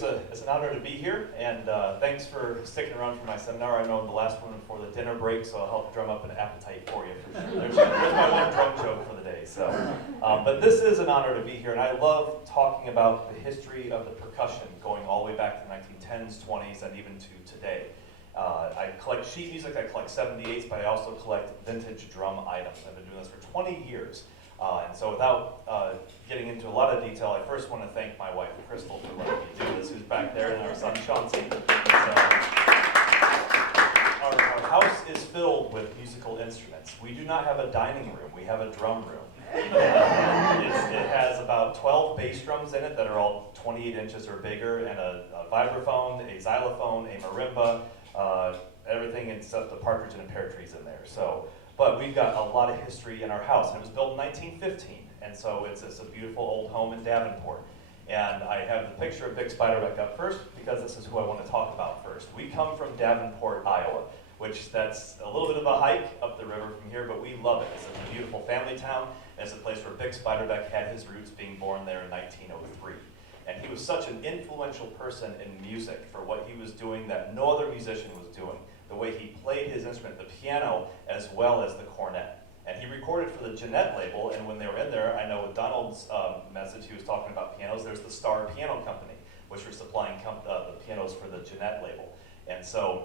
it's an honor to be here, and thanks for sticking around for my seminar. I know the last one before the dinner break, so I'll help drum up an appetite for you for sure. There's my one drum joke for the day. So, but this is an honor to be here, and I love talking about the history of the percussion going all the way back to the 1910s, 20s, and even to today. I collect sheet music, I collect 78s, but I also collect vintage drum items. I've been doing this for 20 years. And so without getting into a lot of detail, I first want to thank my wife, Crystal, for letting me do this, who's back there, and our son, Chauncey. So, our house is filled with musical instruments. We do not have a dining room, we have a drum room. It has about 12 bass drums in it that are all 28 inches or bigger, and a vibraphone, a xylophone, a marimba, everything except the partridge and a pear trees in there. So. But we've got a lot of history in our house, and it was built in 1915, and so it's a beautiful old home in Davenport. And I have the picture of Vic Spiderbeck up first, because this is who I want to talk about first. We come from Davenport, Iowa, which that's a little bit of a hike up the river from here, but we love it. It's a beautiful family town, and it's a place where Vic Spiderbeck had his roots, being born there in 1903. And he was such an influential person in music for what he was doing that no other musician was doing. The way he played his instrument, the piano, as well as the cornet. And he recorded for the Jeanette label, and when they were in there, I know with Donald's message, he was talking about pianos, there's the Star Piano Company, which were supplying the pianos for the Jeanette label. And so,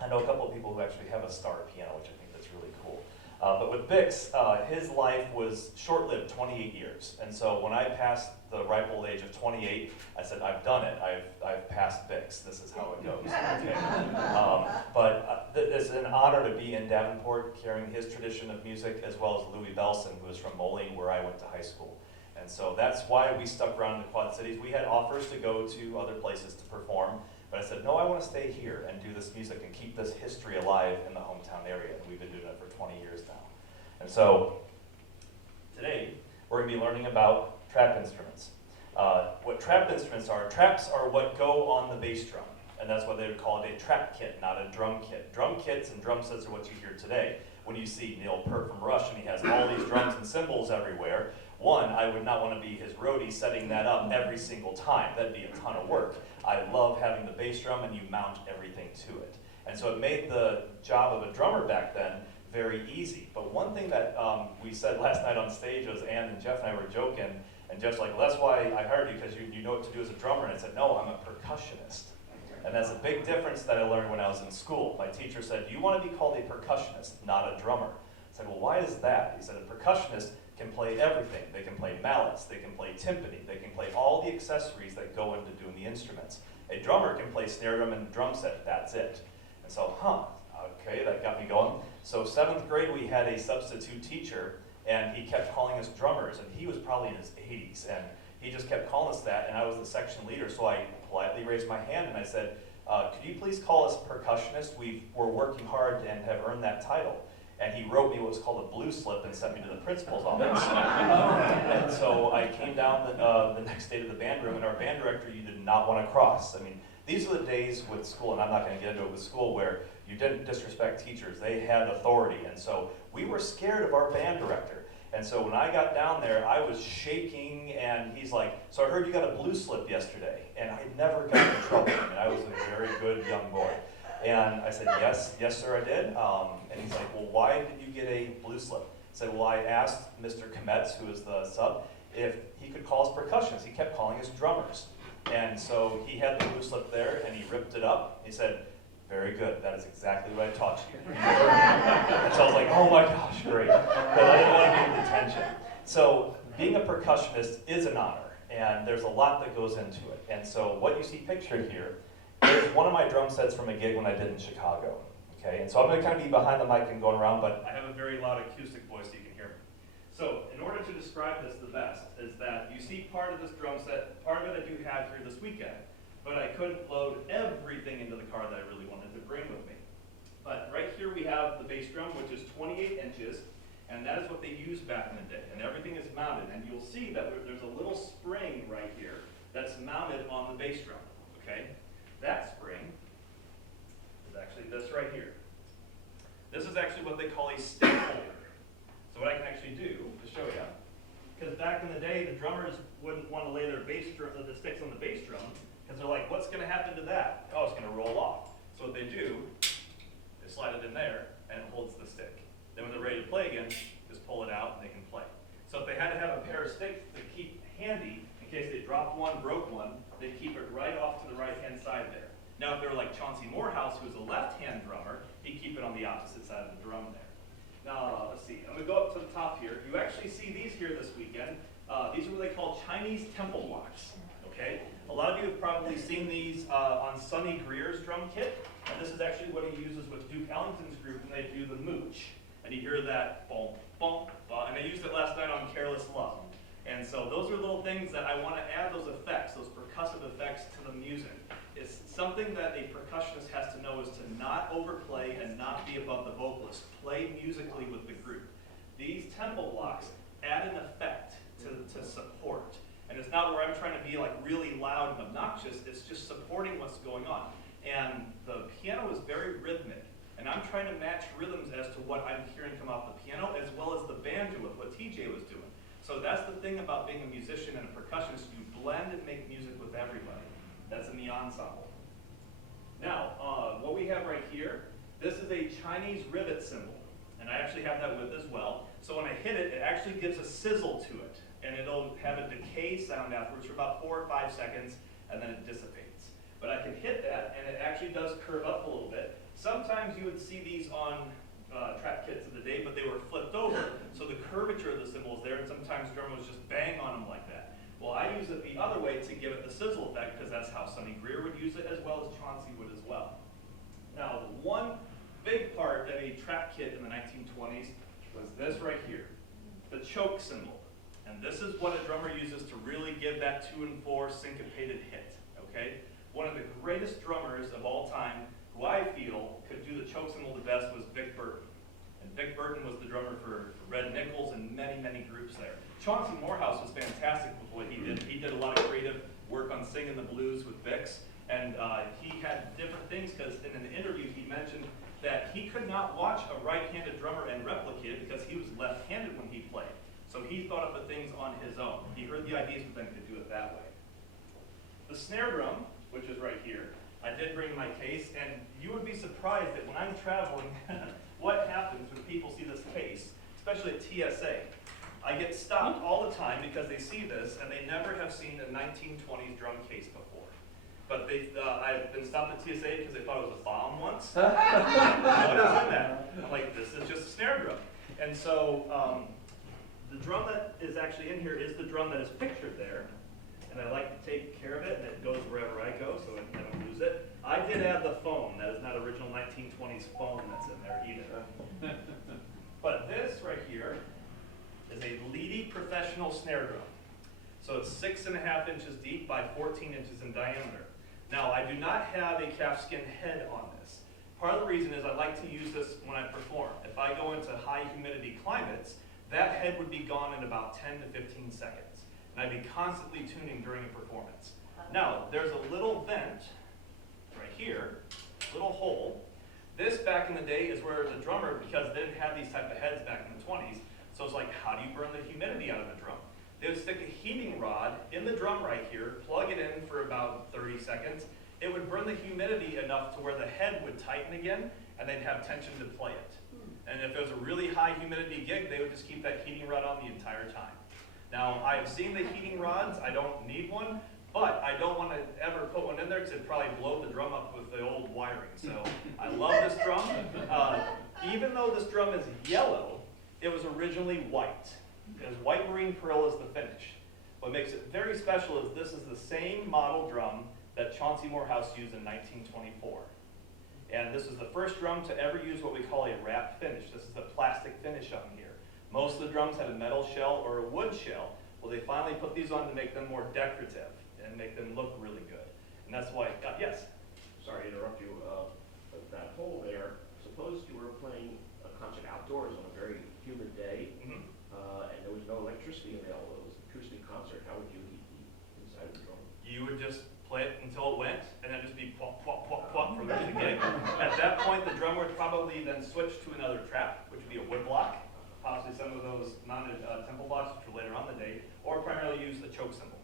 I know a couple of people who actually have a Star piano, which I think that's really cool. But with Bix, his life was short-lived, 28 years. And so when I passed the ripe old age of 28, I said, I've done it. I've passed Bix. This is how it goes. Okay. But it's an honor to be in Davenport, carrying his tradition of music, as well as Louis Belson, who is from Moline, where I went to high school. And so that's why we stuck around in the Quad Cities. We had offers to go to other places to perform, but I said, no, I want to stay here and do this music and keep this history alive in the hometown area. And we've been doing it for 20 years now. And so today, we're going to be learning about trap instruments. What trap instruments are, traps are what go on the bass drum. And that's why they would call it a trap kit, not a drum kit. Drum kits and drum sets are what you hear today. When you see Neil Peart from Rush and he has all these drums and cymbals everywhere, one, I would not want to be his roadie setting that up every single time. That'd be a ton of work. I love having the bass drum and you mount everything to it. And so it made the job of a drummer back then very easy. But one thing that we said last night on stage was Ann and Jeff and I were joking, and Jeff's like, well, that's why I hired you, because you know what to do as a drummer. And I said, no, I'm a percussionist. And that's a big difference that I learned when I was in school. My teacher said, you want to be called a percussionist, not a drummer. I said, well, why is that? He said, a percussionist can play everything. They can play mallets, they can play timpani, they can play all the accessories that go into doing the instruments. A drummer can play snare drum and drum set, that's it. And so, okay, that got me going. So 7th grade, we had a substitute teacher, and he kept calling us drummers, and he was probably in his 80s, and he just kept calling us that, and I was the section leader, so I politely raised my hand, and I said, could you please call us percussionists? We're working hard and have earned that title. And he wrote me what was called a blue slip and sent me to the principal's office. And so I came down the next day to the band room, and our band director, you did not want to cross. I mean, these are the days with school, and I'm not going to get into it with school, where you didn't disrespect teachers. They had authority, and so we were scared of our band director. And so when I got down there, I was shaking, and he's like, so I heard you got a blue slip yesterday. And I never got in trouble. I mean, I was a very good young boy. And I said, yes, sir, I did. And he's like, well, why did you get a blue slip? I said, well, I asked Mr. Kometz, who is the sub, if he could call us percussionists. He kept calling us drummers. And so he had the blue slip there, and he ripped it up. He said, very good, that is exactly what I taught you. And so I was like, oh my gosh, great. But I didn't want to be in detention. So being a percussionist is an honor, and there's a lot that goes into it. And so what you see pictured here is one of my drum sets from a gig when I did in Chicago. Okay, and so I'm going to kind of be behind the mic and going around, but I have a very loud acoustic voice so you can hear me. So in order to describe this the best is that you see part of this drum set, part of it I do have here this weekend, but I couldn't load everything into the car that I really wanted to bring with me. But right here we have the bass drum, which is 28 inches, and that is what they used back in the day. And everything is mounted, and you'll see that there's a little spring right here that's mounted on the bass drum, okay? That spring is actually this right here. This is actually what they call a stick holder. So what I can actually do to show you, because back in the day, the drummers wouldn't want to lay their bass drum, the sticks on the bass drum, Because they're like, what's gonna happen to that? Oh, it's gonna roll off. So what they do, they slide it in there, and it holds the stick. Then when they're ready to play again, just pull it out, and they can play. So if they had to have a pair of sticks to keep handy, in case they dropped one, broke one, they'd keep it right off to the right-hand side there. Now, if they were like Chauncey Morehouse, who's a left-hand drummer, he'd keep it on the opposite side of the drum there. Now, let's see. I'm going to go up to the top here. You actually see these here this weekend. These are what they call Chinese temple blocks. Okay? A lot of you have probably seen these on Sonny Greer's drum kit. And this is actually what he uses with Duke Ellington's group when they do the mooch. And you hear that boom, boom, boom. And they used it last night on Careless Love. And so those are little things that I want to add those effects, those percussive effects to the music. It's something that a percussionist has to know is to not overplay and not be above the vocalist. Play musically with the group. These tempo blocks add an effect to support. And it's not where I'm trying to be like really loud and obnoxious, it's just supporting what's going on. And the piano is very rhythmic. And I'm trying to match rhythms as to what I'm hearing come off the piano as well as the banjo with what TJ was doing. So that's the thing about being a musician and a percussionist, you blend and make music with everybody. That's in the ensemble. Now, what we have right here, this is a Chinese rivet cymbal. And I actually have that with as well. So when I hit it, it actually gives a sizzle to it. And it'll have a decay sound afterwards for about 4 or 5 seconds, and then it dissipates. But I can hit that, and it actually does curve up a little bit. Sometimes you would see these on trap kits of the day, but they were flipped over, so the curvature of the cymbal is there, and sometimes drummers just bang on them like that. Well, I use it the other way to give it the sizzle effect, because that's how Sonny Greer would use it, as well as Chauncey would as well. Now, one big part of a trap kit in the 1920s was this right here, the choke cymbal. And this is what a drummer uses to really give that 2 and 4 syncopated hit, okay? One of the greatest drummers of all time, who I feel could do the choke cymbal the best, was Vic Burton. And Vic Burton was the drummer for Red Nichols and many, many groups there. Chauncey Morehouse was fantastic with what he did. He did a lot of creative work on singing the blues with Vicks, and he had different things, because in an interview he mentioned that he could not watch a right-handed drummer and replicate it because he was left-handed when he played. So he thought up the things on his own. He heard the ideas, but then could do it that way. The snare drum, which is right here, I did bring my case, and you would be surprised that when I'm traveling, what happens when people see this case, especially at TSA. I get stopped all the time because they see this, and they never have seen a 1920s drum case before. But I've been stopped at TSA because they thought it was a bomb once. What is in that? I'm like, this is just a snare drum. And so, the drum that is actually in here is the drum that is pictured there, and I like to take care of it, and it goes wherever I go, so I don't lose it. I did add the foam. That is not original 1920s foam that's in there either. But this right here is a Leedy professional snare drum. So it's 6.5 inches deep by 14 inches in diameter. Now, I do not have a calfskin head on this. Part of the reason is I like to use this when I perform. If I go into high humidity climates, that head would be gone in about 10 to 15 seconds. And I'd be constantly tuning during a performance. Now, there's a little vent right here, little hole. This back in the day is where the drummer, because they didn't have these type of heads back in the 20s, so it's like, how do you burn the humidity out of a drum? They would stick a heating rod in the drum right here, plug it in for about 30 seconds. It would burn the humidity enough to where the head would tighten again, and they'd have tension to play it. And if it was a really high humidity gig, they would just keep that heating rod on the entire time. Now, I've seen the heating rods. I don't need one, but I don't want to ever put one in there because it'd probably blow the drum up with the old wiring. So I love this drum. Even though this drum is yellow, it was originally white, because white marine pearl is the finish. What makes it very special is this is the same model drum that Chauncey Morehouse used in 1924. And this is the first drum to ever use what we call a wrap finish. This is the plastic finish on here. Most of the drums had a metal shell or a wood shell. Well, they finally put these on to make them more decorative and make them look really good. And that's why it got, yes? Sorry to interrupt you, but that hole there, suppose you were playing a concert outdoors on a very humid day, and there was no electricity available, it was an acoustic concert, how would you heat the inside of the drum? You would just play it until it went, and then just be pwop, pwop, pwop, pwop from the gig. At that point, the drummer would probably then switch to another trap, which would be a wood block, possibly some of those mounted temple blocks, which were later on the day, or primarily use the choke cymbal.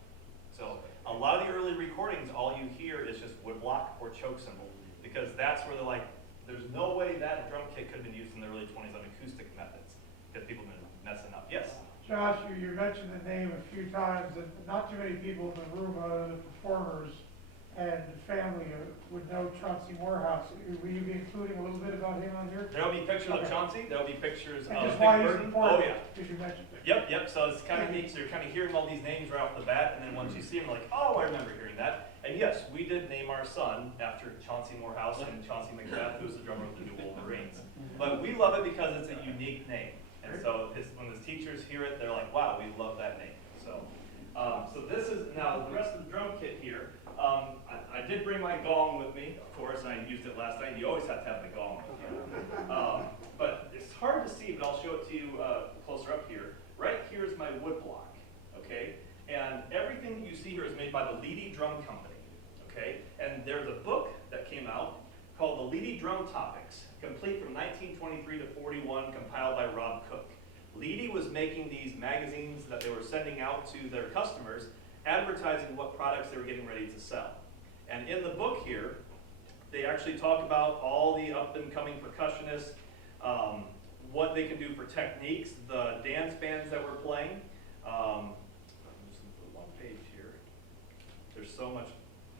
So A lot of the early recordings, all you hear is just woodblock or choke cymbal, because that's where they're like, there's no way that drum kit could have been used in the early 20s on acoustic methods, because people have been messing up. Yes? Josh, you mentioned the name a few times, and not too many people in the room other than performers and family would know Chauncey Morehouse. Will you be including a little bit about him on here? There'll be pictures of Chauncey, there'll be pictures And of just Big why he's Burden. important, Oh yeah. because you mentioned it. Yep, so it's kind of neat, so you're kind of hearing all these names right off the bat, and then once you see them, like, oh, I remember hearing that. And yes, we did name our son after Chauncey Morehouse and Chauncey Macbeth, who's the drummer of the new Wolverines. But we love it because it's a unique name. And so when his teachers hear it, they're like, wow, we love that name. So this is, now the rest of the drum kit here, I did bring my gong with me, of course, and I used it last night. You always have to have the gong with you. But it's hard to see, but I'll show it to you closer up here. Right here is my wood block, okay? And everything you see here is made by the Leedy Drum Company, okay? And there's a book that came out called The Leedy Drum Topics, complete from 1923 to 41, compiled by Rob Cook. Leedy was making these magazines that they were sending out to their customers, advertising what products they were getting ready to sell. And in the book here, they actually talk about all the up-and-coming percussionists, what they can do for techniques, the dance bands that we're playing. I'm just going to put one page here. There's so much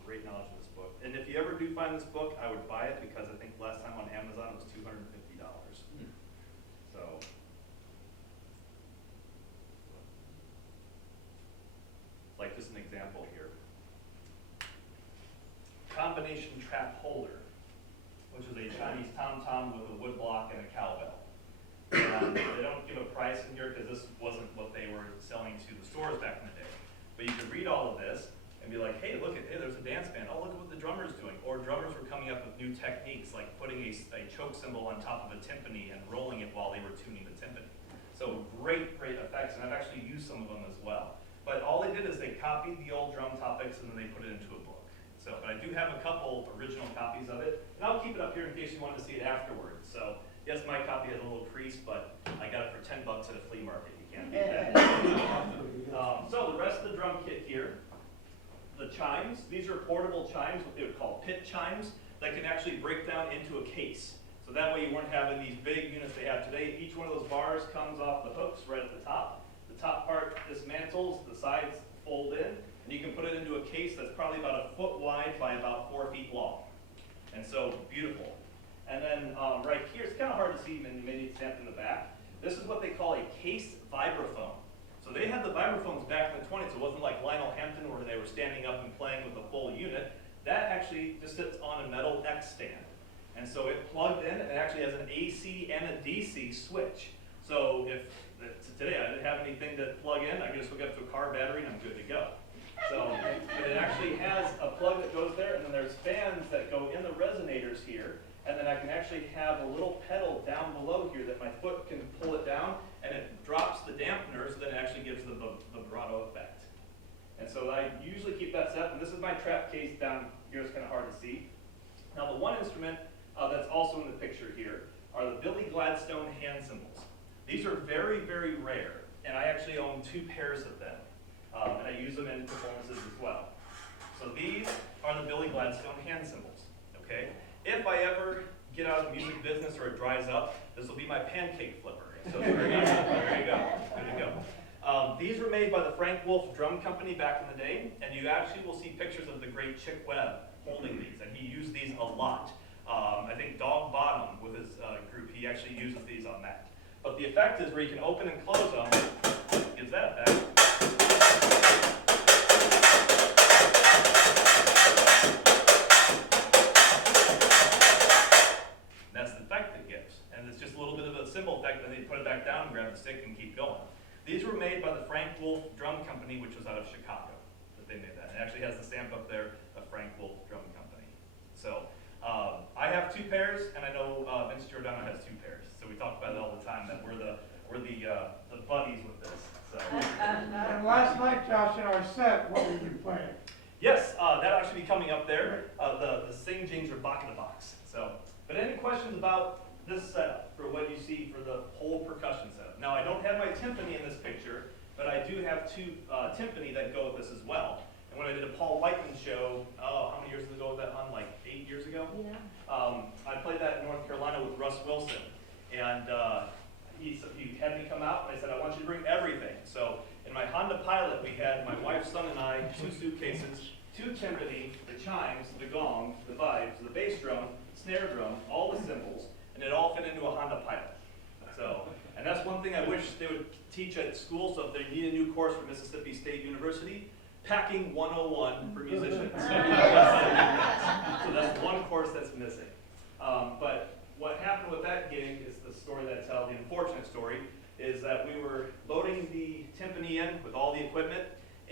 great knowledge in this book. And if you ever do find this book, I would buy it because I think last time on Amazon it was $250. So. Like just an example here. Combination trap holder, which is a Chinese tom-tom with a wood block and a cowbell. They don't give a price in here because this wasn't what they were selling to the stores back in the day. But you could read all of this and be like, hey, look, hey, there's a dance band. Oh, look at what the drummer's doing. Or drummers were coming up with new techniques, like putting a choke cymbal on top of a timpani and rolling it while they were tuning the timpani. So great effects, and I've actually used some of them as well. But all they did is they copied the old drum topics and then they put it into a book. So, but I do have a couple original copies of it, and I'll keep it up here in case you want to see it afterwards. So, yes, my copy has a little crease, but I got it for $10 at a flea market. You can't beat that. So the rest of the drum kit here, the chimes. These are portable chimes, what they would call pit chimes, that can actually break down into a case. So that way you weren't having these big units they have today. Each one of those bars comes off the hooks right at the top. The top part dismantles, the sides fold in, and you can put it into a case that's probably about 1 foot wide by about 4 feet long. And so, beautiful. And then right here, it's kind of hard to see, and maybe it's stamped in the back. This is what they call a case vibraphone. So they had the vibraphones back in the 20s. It wasn't like Lionel Hampton where they were standing up and playing with a full unit. That actually just sits on a metal X stand. And so it plugged in, and it actually has an AC and a DC switch. So if today I didn't have anything to plug in, I can just hook up to a car battery and I'm good to go. So, but it actually has a plug that goes there, and then there's fans that go in the resonators here, and then I can actually have a little pedal down below here that my foot can pull it down, and it drops the dampener, so then it actually gives the vibrato effect. And so I usually keep that set, and this is my trap case down here. It's kind of hard to see. Now the one instrument that's also in the picture here are the Billy Gladstone hand cymbals. These are very, very rare, and I actually own 2 pairs of them, and I use them in performances as well. So these are the Billy Gladstone hand cymbals, okay? If I ever get out of the music business or it dries up, this will be my Pancake Flipper. So there you go, good to go. These were made by the Frank Wolf Drum Company back in the day, and you actually will see pictures of the great Chick Webb holding these, and he used these a lot. I think Dog Bottom with his group, he actually uses these on that. But the effect is where you can open and close them, gives that effect. That's the effect it gives. And it's just a little bit of a cymbal effect, and then you put it back down and grab the stick and keep going. These were made by the Frank Wolf Drum Company, which was out of Chicago, that they made that. It actually has the stamp up there of Frank Wolf Drum Company. So I have 2 pairs, and I know Vince Giordano has 2 pairs. So we talk about it all the time, that we're the buddies with this. So. And last night, Josh, in our set, what were you playing? Yes, that'll actually be coming up there. The Sing Jings or Bach in the Box. So, but any questions about this setup for what you see for the whole percussion setup? Now, I don't have my timpani in this picture, but I do have 2 timpani that go with this as well. And when I did a Paul Whiteman show, how many years ago was that, on? Like 8 years ago? Yeah. I played that in North Carolina with Russ Wilson. And he had me come out, and I said, I want you to bring everything. So in my Honda Pilot, we had my wife's son and I, 2 suitcases, 2 timpani, the chimes, the gong, the vibes, the bass drum, snare drum, all the cymbals, and it all fit into a Honda Pilot. So, and that's one thing I wish they would teach at school. So if they need a new course for Mississippi State University, Packing 101 for musicians. So that's one course that's missing. But what happened with that gig is the story that I tell, the unfortunate story, is that we were loading the timpani in with all the equipment,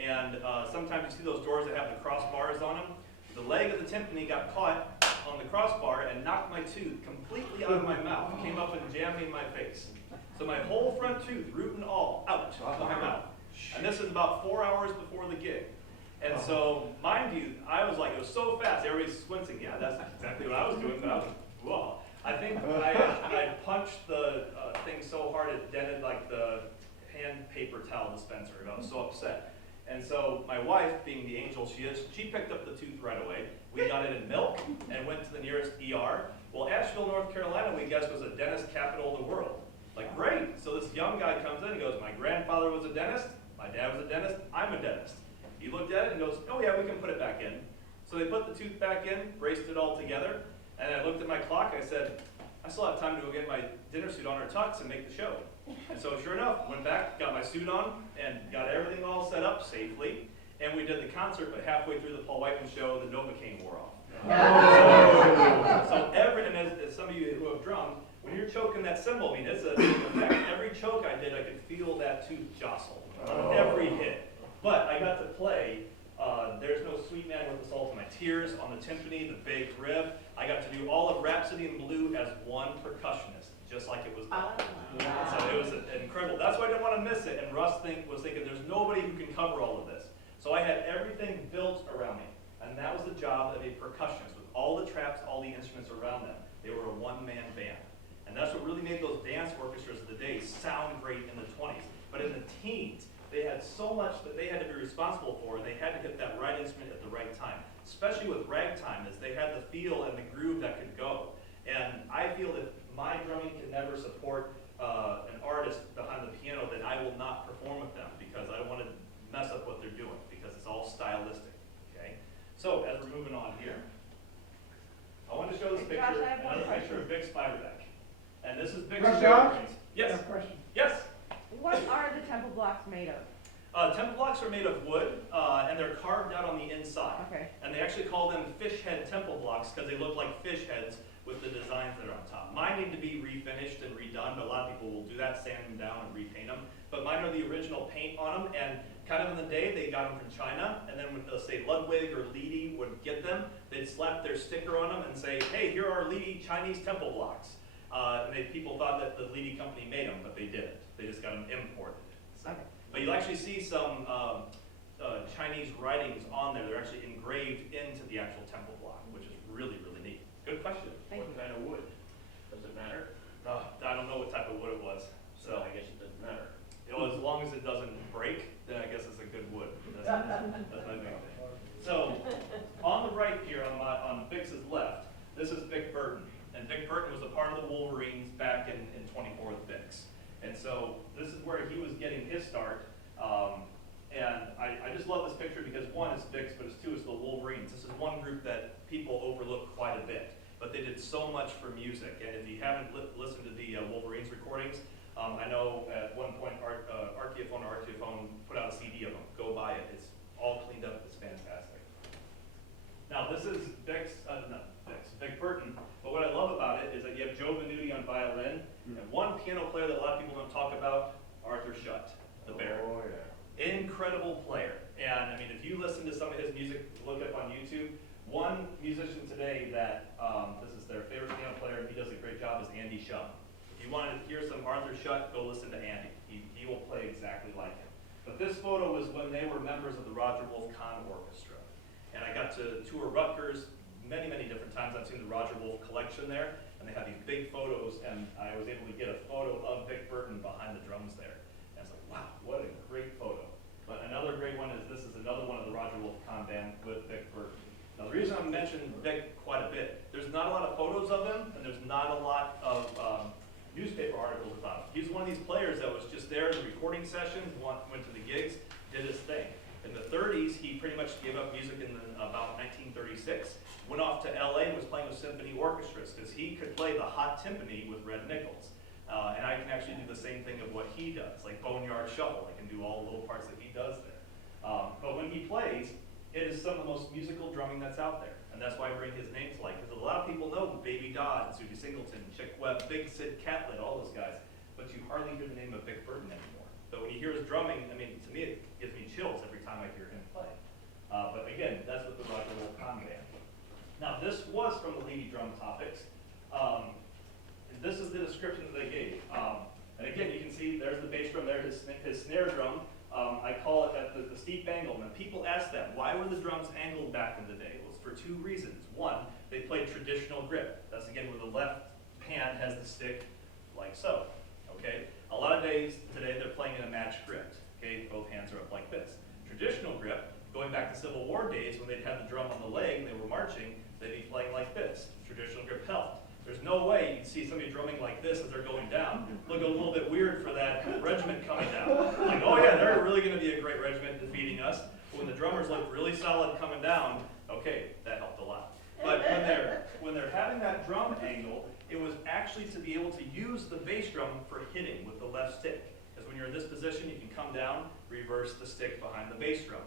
and sometimes you see those doors that have the crossbars on them. The leg of the timpani got caught on the crossbar and knocked my tooth completely out of my mouth, came up and jammed me in my face. So my whole front tooth, root and all, out of my mouth. And this is about 4 hours before the gig. And so, mind you, I was like, it was so fast, everybody's squinting. Yeah, that's exactly what I was doing, but I was, whoa. I think I punched the thing so hard it dented like the hand paper towel dispenser. I was so upset. And so my wife, being the angel she is, she picked up the tooth right away. We got it in milk and went to the nearest ER. Well, Asheville, North Carolina, we guessed was a dentist capital of the world. Like, great. So this young guy comes in and goes, my grandfather was a dentist, my dad was a dentist, I'm a dentist. He looked at it and goes, oh yeah, we can put it back in. So they put the tooth back in, braced it all together, and I looked at my clock, I said, I still have time to go get my dinner suit on or tux and make the show. And so sure enough, went back, got my suit on, and got everything all set up safely. And we did the concert, but halfway through the Paul Whiteman show, the Novocaine wore off. So and as some of you who have drummed, when you're choking that cymbal, I mean, it's a effect. Every choke I did, I could feel that tooth jostle on every hit. But I got to play There's No Sweet Man Worth the Salt of My Tears on the timpani, the baked rib. I got to do all of Rhapsody in Blue as one percussionist, just like it was done. So it was incredible. That's why I didn't want to miss it. And Russ was thinking, there's nobody who can cover all of this. So I had everything built around me. And that was the job of a percussionist, with all the traps, all the instruments around them. They were a one-man band. And that's what really made those dance orchestras of the day sound great in the 20s. But in the teens, they had so much that they had to be responsible for, and they had to hit that right instrument at the right time. Especially with ragtime, as they had the feel and the groove that could go. And I feel that my drumming can never support an artist behind the piano, then I will not perform with them, because I don't want to mess up what they're doing, because it's all stylistic. Okay? So, as we're moving on here, I want to show this picture, Josh, I have one another question. picture of Vic's Fiberdeck. And this is Vic's Rush Wolverines. I Yes. have a question. Yes. What are the temple blocks made of? Temple blocks are made of wood, and they're carved out on the inside. Okay. And they actually call them fish head temple blocks because they look like fish heads with the designs that are on top. Mine need to be refinished and redone, but a lot of people will do that, sand them down and repaint them. But mine are the original paint on them, and kind of in the day, they got them from China, and then when, say, Ludwig or Leedy would get them, they'd slap their sticker on them and say, hey, here are Leedy Chinese temple blocks. And people thought that the Leedy company made them, but they didn't. They just got them imported. So. Okay. But you'll actually see some Chinese writings on there. They're actually engraved into the actual temple block, which is really, really neat. Good question. Thank What you. kind of wood? Does it matter? I don't know what type of wood it was. So I guess it doesn't matter. You know, as long as it doesn't break, then I guess it's a good wood. That's my big thing. So, on the right here, on Vic's left, this is Vic Burton. And Vic Burton was a part of the Wolverines back in 24 with Vic's. And so, this is where he was getting his start. And I just love this picture because one, it's Vic's, but it's two, it's the Wolverines. This is one group that people overlook quite a bit. But they did so much for music. And if you haven't listened to the Wolverines recordings, I know at one point Archeophone put out a CD of them. Go buy it. It's all cleaned up. It's fantastic. Now this is Vic Burton. But what I love about it is that you have Joe Venuti on violin, and one piano player that a lot of people don't talk about, Arthur Schutt, the Bear. Oh, yeah. Incredible player. And I mean, if you listen to some of his music, look up on YouTube. One musician today that this is their favorite piano player, and he does a great job, is Andy Shum. If you want to hear some Arthur Schutt, go listen to Andy. He will play exactly like him. But this photo was when they were members of the Roger Wolf Kahn Orchestra. And I got to tour Rutgers many, many different times. I've seen the Roger Wolf collection there, and they have these big photos, and I was able to get a photo of Vic Burton behind the drums there. And I was like, wow, what a great photo. But another great one is, this is another one of the Roger Wolf Kahn recording sessions, went to the gigs, did his thing. In the 30s, he pretty much gave up music in about 1936, went off to LA and was playing with symphony orchestras because he could play the hot timpani with red nickels. And I can actually do the same thing of what he does, like Boneyard Shuffle. I can do all the little parts that he does there. But when he plays, it is some of the most musical drumming that's out there. And that's why I bring his name to light, because a lot of people know Baby Dodd, Sudie Singleton, Chick Webb, Big Sid Catlett, all those guys, but you hardly hear the name of Vic Burton anymore. But when you hear his drumming, I mean, to me, it gives me chills every time I hear him play. But again, that's with the Roger Wolf band. Now, this was from the Levy Drum Topics. And this is the description that they gave. And again, you can see there's the bass drum there, his snare drum. I call it the steep angle. And people ask that, why were the drums angled back in the day? Well, it's for two reasons. One, they played traditional grip. That's again where the left hand has the stick like so. Okay? A lot of days today they're playing in a matched grip. Okay? Both hands are up like this. Traditional grip, going back to Civil War days when they'd have the drum on the leg and they were marching, they'd be playing like this. Traditional grip helped. There's no way you can see somebody drumming like this as they're going down. Look a little bit weird for that regiment coming down. Like, oh yeah, they're really going to be a great regiment defeating us. But when the drummers look really solid coming down, okay, that helped a lot. But when they're having that drum angle, it was actually to be able to use the bass drum for hitting with the left stick. Because when you're in this position, you can come down, reverse the stick behind the bass drum.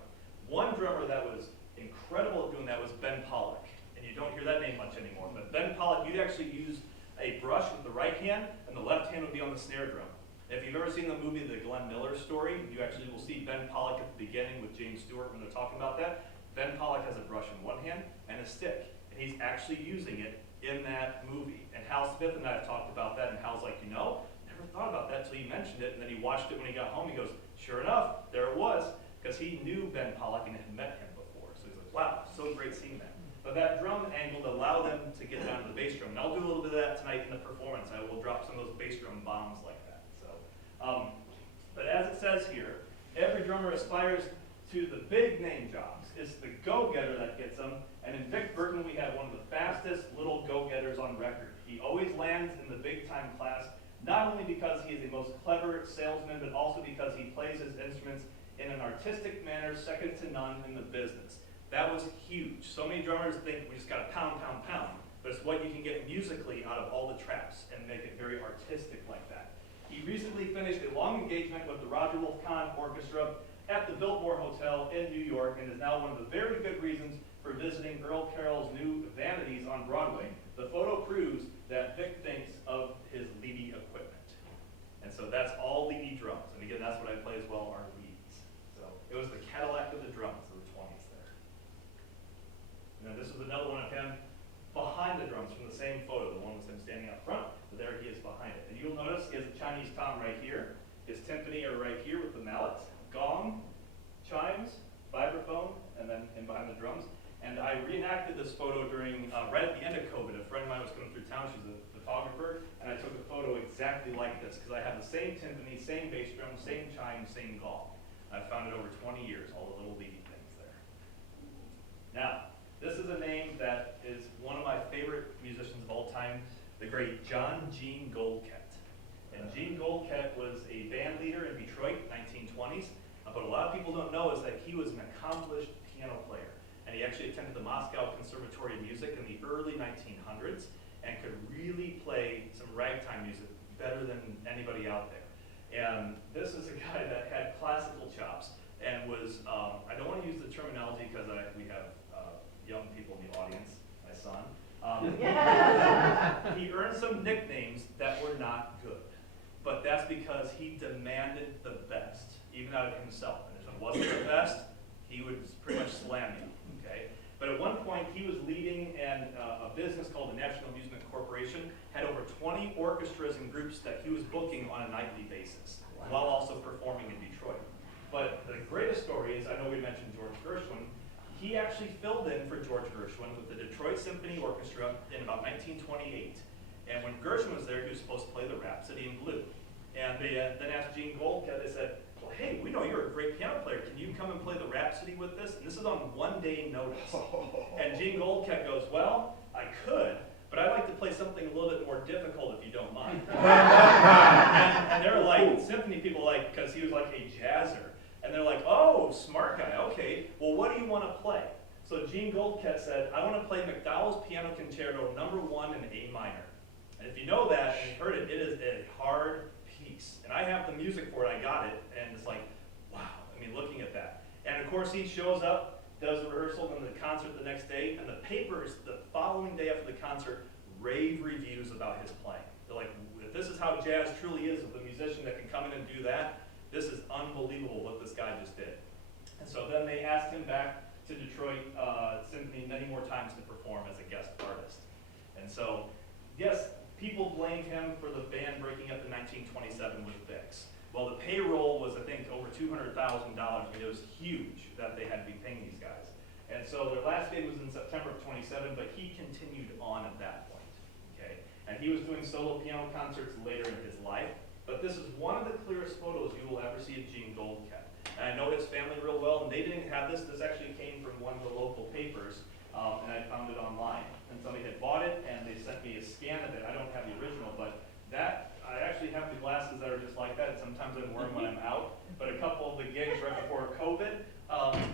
One drummer that was incredible at doing that was Ben Pollock. And you don't hear that name much anymore. But Ben Pollock, you'd actually use a brush with the right hand, and the left hand would be on the snare drum. If you've ever seen the movie The Glenn Miller Story, you actually will see Ben Pollock at the beginning with James Stewart when they're talking about that. Ben Pollock has a brush in one hand and a stick, and he's actually using it in that movie. And Hal Smith and I have talked about that, and Hal's like, you know, never thought about that until you mentioned it, and then he watched it when he got home. He goes, sure enough, there it was, because he knew Ben Pollock and had met him before. So he's like, wow, so great seeing that. But that drum angle to allow them to get down to the bass drum. And I'll do a little bit of that tonight in the performance. I will drop some of those bass drum bombs like that. So, but as it says here, every drummer aspires to the big name jobs. It's the go-getter that gets them. And in Vic Burton, we have one of the fastest little go-getters on record. He always lands in the big-time class, not only because he is the most clever salesman, but also because he plays his instruments in an artistic manner second to none in the business. That was huge. So many drummers think we just got to pound, pound, pound. But it's what you can get musically out of all the traps and make it very artistic like that. He recently finished a long engagement with the Roger Wolf Orchestra at the Biltmore Hotel in New York, and is now one of the very good reasons for visiting Earl Carroll's new Vanities on Broadway. The photo proves that Vic thinks of his Levy equipment. And so that's all Levy drums. And again, that's what I play as well, are Levies. So it was the Cadillac of the drums of the 20s there. And then this is another one of him behind the drums from the same photo. The one was him standing up front, but there he is behind it. And you'll notice he has a Chinese tom right here. His timpani are right here with the mallet, gong, chimes, vibraphone, and then in behind the drums. And I reenacted this photo during, right at the end of COVID. A friend of mine was coming through town, she's a photographer, and I took a photo exactly like this, because I have the same timpani, same bass drum, same chime, same gong. I've found it over 20 years, all the little Levy things there. Now, this is a name that is one of my favorite musicians of all time, the great John Gene Goldkatt. And Gene Goldkatt was a band leader in Detroit, 1920s. But a lot of people don't know is that he was an accomplished piano player. And he actually attended the Moscow Conservatory of Music in the early 1900s and could really play some ragtime music better than anybody out there. And this is a guy that had classical chops and was, I don't want to use the terminology because we have young people in the audience, my son. He earned some nicknames that were not good. But that's because he demanded the best, even out of himself. And if it wasn't the best, he would pretty much slam you, okay? But at one point, he was leading a business called the National Amusement Corporation, had over 20 orchestras and groups that he was booking on a nightly basis, while also performing in Detroit. But the greatest story is, I know we mentioned George Gershwin, he actually filled in for George Gershwin with the Detroit Symphony Orchestra in about 1928. And when Gershwin was there, he was supposed to play the Rhapsody in Blue. And they then asked Gene Goldkatt, they said, well, hey, we know you're a great piano player. Can you come and play the Rhapsody with us? And this is on one-day notice. And Gene Goldkatt goes, well, I could, but I'd like to play something a little bit more difficult if you don't mind. And they're like, symphony people like, because he he was like a jazzer. And they're like, oh, smart guy, okay, well, what do you want to play? So Gene Goldkatt said, I want to play McDowell's Piano Concerto No. 1 in A minor. And if you know that, and you've heard it, it is a hard piece. And I have the music for it, I got it, and it's like, wow, I mean, looking at that. And of course, he shows up, does the rehearsal, and the concert the next day, and the papers the following day after the concert rave reviews about his playing. They're like, if this is how jazz truly is, with a musician that can come in and do that, this is unbelievable what this guy just did. And so then they asked him back to Detroit Symphony many more times to perform as a guest artist. And so, yes, people blamed him for the band breaking up in 1927 with Vicks. Well, the payroll was, I think, over $200,000. I mean, it was huge that they had to be paying these guys. And so their last day was in September of 27, but he continued on at that point, okay? And he was doing solo piano concerts later in his life. But this is one of the clearest photos you will ever see of Gene Goldkatt. And I know his family real well, and they didn't have this. This actually came from one of the local papers, and I found it online. And somebody had bought it, and they sent me a scan of it. I don't have the original, but that, I actually have the glasses that are just like that. Sometimes I wear them when I'm out. But a couple of the gigs right before COVID,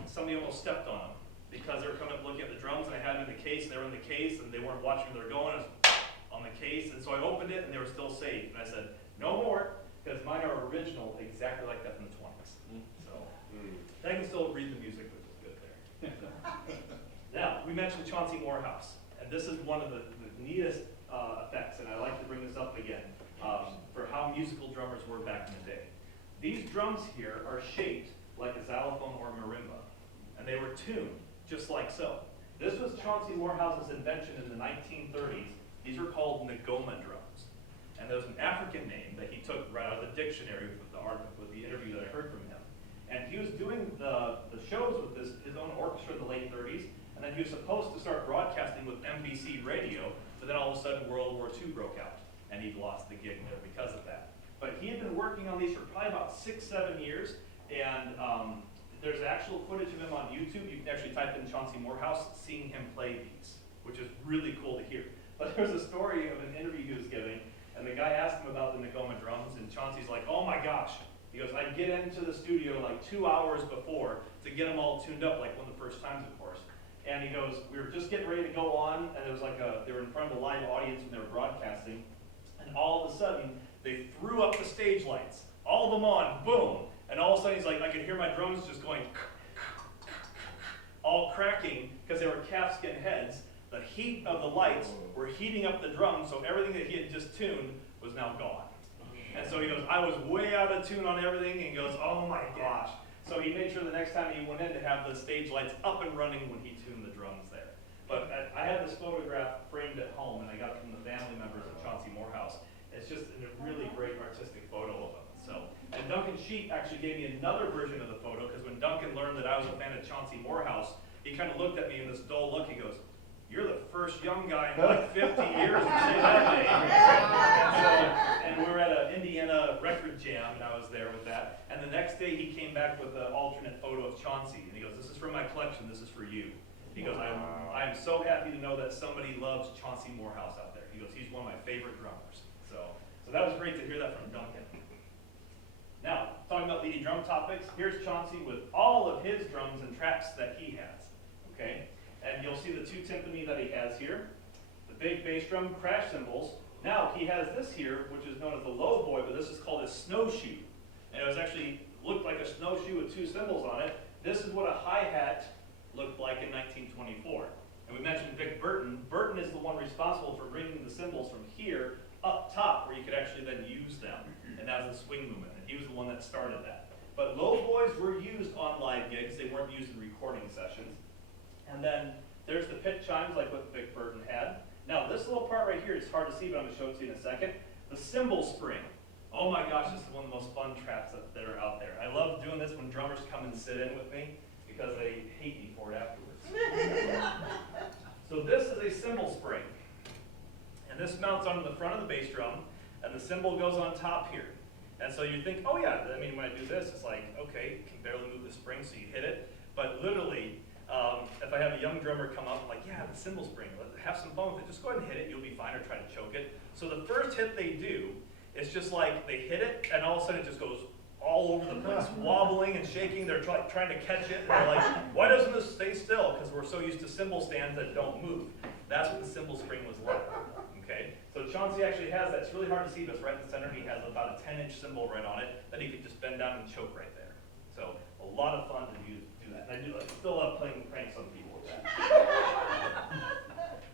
somebody almost stepped on them because they were coming up looking at the drums, and I had them in the case, and they were in the case, and they weren't watching where they're going. It was on the case, and so I opened it, and they were still safe. And I said, no more, because mine are original, exactly like that from the 20s. So, I can still read the music, which is good there. Now, we mentioned Chauncey Morehouse, and this is one of the neatest effects, and I like to bring this up again, for how musical drummers were back in the day. These drums here are shaped like a xylophone or marimba, and they were tuned just like so. This was Chauncey Morehouse's invention in the 1930s. These were called Ngoma drums. And there's an African name that he took right out of the dictionary with the interview that I heard from him. And he was doing the shows with his own orchestra in the late 30s, and then he was supposed to start broadcasting with NBC radio, but then all of a sudden World War II broke out, and he lost the gig there because of that. But he had been working on these for probably about 6-7 years, and there's actual footage of him on YouTube. You can actually type in Chauncey Morehouse, seeing him play these, which is really cool to hear. But there's a story of an interview he was giving, and the guy asked him about the Ngoma drums, and Chauncey's like, oh my gosh. He goes, I'd get into the studio like 2 hours before to get them all tuned up, like one of the first times, of course. And he goes, we were just getting ready to go on, and it was like they were in front of a live audience when they were broadcasting, and all of a sudden, they threw up the stage lights, all of them on, boom. And all of a sudden, he's like, I could hear my drums just going, all cracking, because they were calfskin heads. The heat of the lights were heating up the drums, so everything that he had just tuned was now gone. And so he goes, I was way out of tune on everything, and he goes, oh my gosh. So he made sure the next time he went in to have the stage lights up and running when he tuned the drums there. But I had this photograph framed at home, and I got it from the family members of Chauncey Morehouse. It's just a really great artistic photo of him. So, and Duncan Sheep actually gave me another version of the photo, because when Duncan learned that I was a fan of Chauncey Morehouse, he kind of looked at me in this dull look. He goes, you're the first young guy in like 50 years to say that name. And we were at an Indiana record jam, and I was there with that. And the next day he came back with an alternate photo of Chauncey, and he goes, this is from my collection, this is for you. He goes, I'm so happy to know that somebody loves Chauncey Morehouse out there. He goes, he's one of my favorite drummers. So that was great to hear that from Duncan. Now, talking about leading drum topics, here's Chauncey with all of his drums and tracks that he has, okay? And you'll see the 2 timpani that he has here, the big bass drum, crash cymbals. Now he has this here, which is known as the low boy, but this is called a snowshoe. And it was actually looked like a snowshoe with 2 cymbals on it. This is what a hi-hat looked like in 1924. And we mentioned Vic Burton. Burton is the one responsible for bringing the cymbals from here up top, where you could actually then use them, and that was a swing movement. And he was the one that started that. But low boys were used on live gigs. They weren't used in recording sessions. And then there's the pit chimes, like what Vic Burton had. Now, this little part right here is hard to see, but I'm going to show it to you in a second. The cymbal spring. Oh my gosh, this is one of the most fun traps that are out there. I love doing this when drummers come and sit in with me, because they hate me for it afterwards. So this is a cymbal spring. And this mounts onto the front of the bass drum, and the cymbal goes on top here. And so you think, oh yeah, I mean, when I do this, it's like, okay, you can barely move the spring, so you hit it. But literally, if I have a young drummer come up, like, yeah, the cymbal spring, have some fun with it. Just go ahead and hit it. You'll be fine, or try to choke it. So the first hit they do, it's just like they hit it, and all of a sudden it just goes all over the place, wobbling and shaking. They're trying to catch it. And they're like, why doesn't this stay still? Because we're so used to cymbal stands that don't move. That's what the cymbal spring was like. Okay? So Chauncey actually has that. It's really hard to see, but it's right in the center. He has about a 10-inch cymbal right on it that he could just bend down and choke right there. So a lot of fun to do that. And I still love playing pranks on people with that.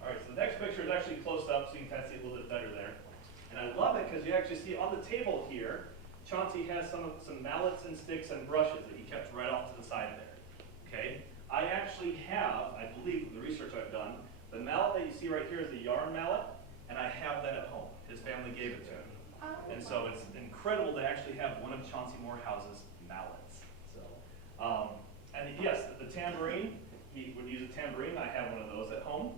All right, so the next picture is actually close up, so you can kind of see a little bit better there. And I love it because you actually see on the table here, Chauncey has some mallets and sticks and brushes that he kept right off to the side there. Okay? I actually have, I believe from the research I've done, the mallet that you see right here is the yarn mallet, and I have that at home. His family gave it to him. And so it's incredible to actually have one of Chauncey Morehouse's mallets. So, and yes, the tambourine, he would use a tambourine. I have one of those at home.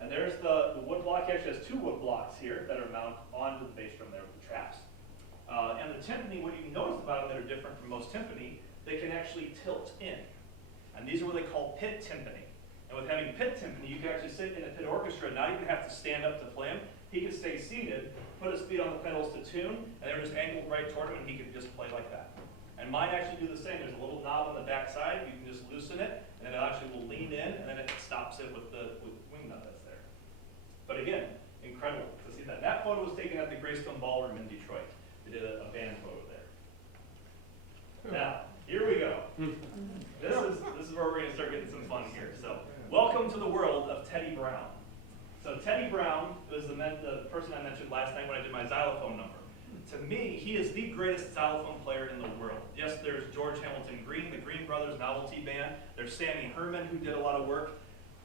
And there's the wood block. He actually has two wood blocks here that are mounted onto the bass drum there with the traps. And the timpani, what you can notice about them that are different from most timpani, they can actually tilt in. And these are what they call pit timpani. And with having pit timpani, you can actually sit in a pit orchestra and not even have to stand up to play them. He could stay seated, put his feet on the pedals to tune, and they're just angled right toward him, and he could just play like that. And mine actually do the same. There's a little knob on the back side. You can just loosen it, and it actually will lean in, and then it stops it with the wing nut that's there. But again, incredible to see that. That photo was taken at the Gladstone Ballroom in Detroit. They did a band photo there. Now, here we go. This is where we're going to start getting some fun here. So, welcome to the world of Teddy Brown. So Teddy Brown was the person I mentioned last night when I did my xylophone number. To me, he is the greatest xylophone player in the world. Yes, there's George Hamilton Green, the Green Brothers Novelty Band. There's Sammy Herman, who did a lot of work.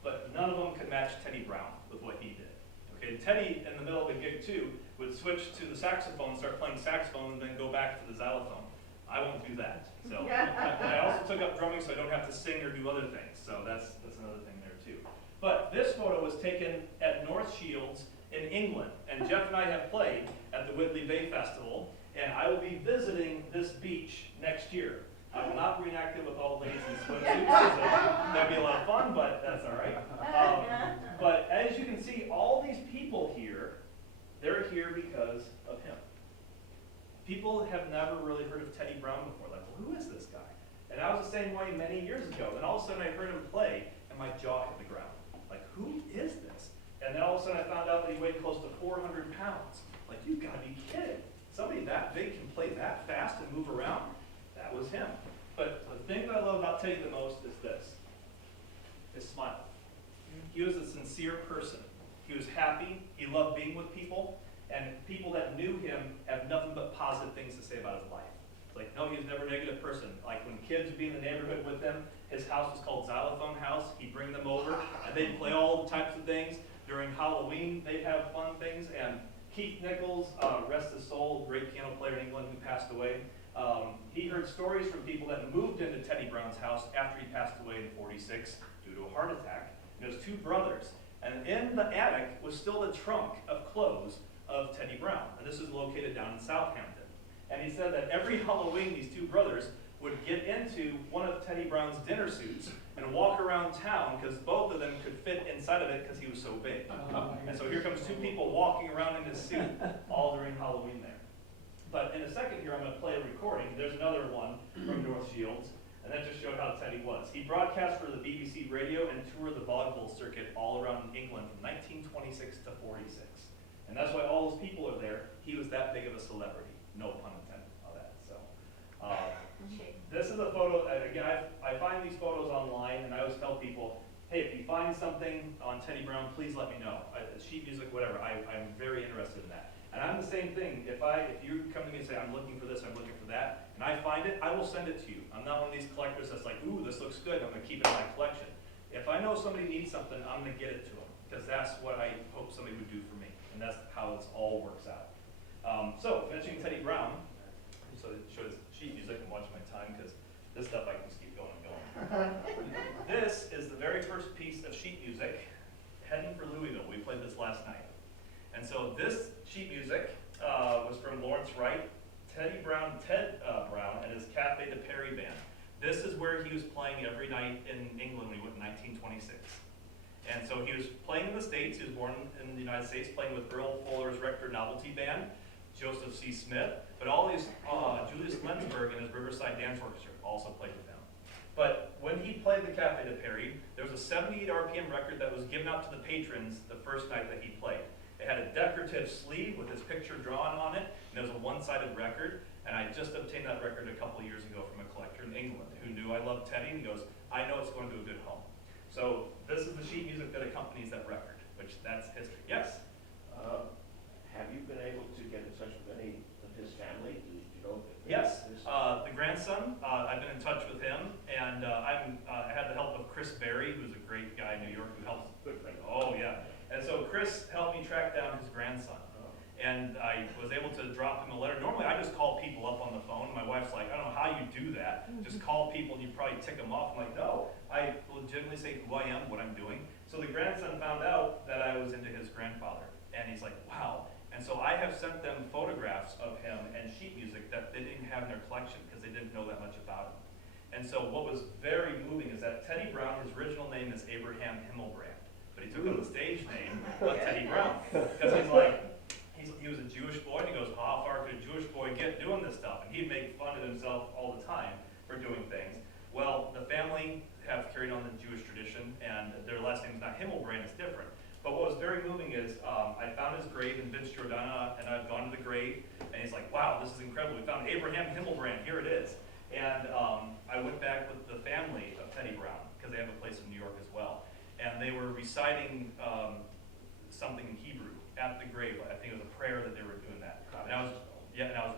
But none of them could match Teddy Brown with what he did. Okay, Teddy, in the middle of a gig too, would switch to the saxophone, start playing saxophone, and then go back to the xylophone. I won't do that. So, and I also took up drumming so I don't have to sing or do other things. So that's another thing there too. But this photo was taken at North Shields in England, and Jeff and I have played at the Whitley Bay Festival, and I will be visiting this beach next year. I will not reenact it with all ladies in swimsuits. That'd be a lot of fun, but that's all right. But as you can see, all these people here, they're here because of him. People have never really heard of Teddy Brown before. Like, well, who is this guy? And I was the same way many years ago. And all of a sudden I heard him play, and my jaw hit the ground. Like, who is this? And then all of a sudden I found out that he weighed close to 400 pounds. Like, you've got to be kidding. Somebody that big can play that fast and move around? That was him. But the thing that I love about Teddy the most is this, his smile. He was a sincere person. He was happy. He loved being with people. And people that knew him have nothing but positive things to say about his life. It's like, no, he was never a negative person. Like when kids would be in the neighborhood with him, his house was called Xylophone House. He'd bring them over, and they'd play all the types of things. During Halloween, they'd have fun things. And Keith Nichols, rest his soul, great piano player in England who passed away, he heard stories from people that moved into Teddy Brown's house after he passed away in '46 due to a heart attack. And it was two brothers. And in the attic was still the trunk of clothes of Teddy Brown. And this is located down in Southampton. And he said that every Halloween, these two brothers would get into one of Teddy Brown's dinner suits and walk around town because both of them could fit inside of it because he was so big. And so here comes two people walking around in his suit all during Halloween there. But in a second here, I'm going to play a recording. There's another one from North Shields, and that just showed how Teddy was. He broadcast for the BBC radio and toured the vaudeville circuit all around England from 1926 to '46. And that's why all those people are there. He was that big of a celebrity. No pun intended on that. So, this is a photo. Again, I find these photos online, and I always tell people, hey, if you find something on Teddy Brown, please let me know. Sheet music, whatever. I'm very interested in that. And I'm the same thing. If you come to me and say, I'm looking for this, I'm looking for that, and I find it, I will send it to you. I'm not one of these collectors that's like, ooh, this looks good, I'm going to keep it in my collection. If I know somebody needs something, I'm going to get it to them, because that's what I hope somebody would do for me. And that's how this all works out. So, mentioning Teddy Brown, so it shows sheet music and watch my time, because this stuff I can just keep going and going. This is the very first piece of sheet music heading for Louisville. We played this last night. And so this sheet music was from Lawrence Wright, Ted Brown, and his Café de Paris band. This is where he was playing every night in England when he went in 1926. And so he was playing in the States. He was born in the United States, playing with Earl Fuller's Rector Novelty Band. Joseph C. Smith, but all these, Julius Lenzberg and his Riverside Dance Orchestra also played with him. But when he played the Café de Paris, there was a 78 RPM record that was given out to the patrons the first night that he played. It had a decorative sleeve with his picture drawn on it, and it was a one-sided record, and I just obtained that record a couple of years ago from a collector in England who knew I loved Teddy, and he goes, I know it's going to a good home. So this is the sheet music that accompanies that record, which that's history. Yes? Have you been able to get in touch with any of his family? Do you know? Yes. The grandson, I've been in touch with him, and I had the help of Chris Berry, who's a great guy in New York who helps. Good friend. Oh, yeah. And so Chris helped me track down his grandson. And I was able to drop him a letter. Normally, I just call people up on the phone. My wife's like, I don't know how you do that. Just call people and you probably tick them off. I'm like, no. I legitimately say who I am, what I'm doing. So the grandson found out that I was into his grandfather. And he's like, wow. And so I have sent them photographs of him and sheet music that they didn't have in their collection because they didn't know that much about him. And so what was very moving is that Teddy Brown, his original name is Abraham Himmelbrand. But he took on the stage name of Teddy Brown. Because he's like, he was a Jewish boy, and he goes, how far could a Jewish boy get doing this stuff? And he'd make fun of himself all the time for doing things. Well, the family have carried on the Jewish tradition, and their last name is not Himmelbrand, it's different. But what was very moving is I found his grave in Vince Giordana, and I've gone to the grave, and he's like, wow, this is incredible. We found Abraham Himmelbrand, here it is. And I went back with the family of Teddy Brown, because they have a place in New York as well. And they were reciting something in Hebrew at the grave. I think it was a prayer that they were doing that. And I was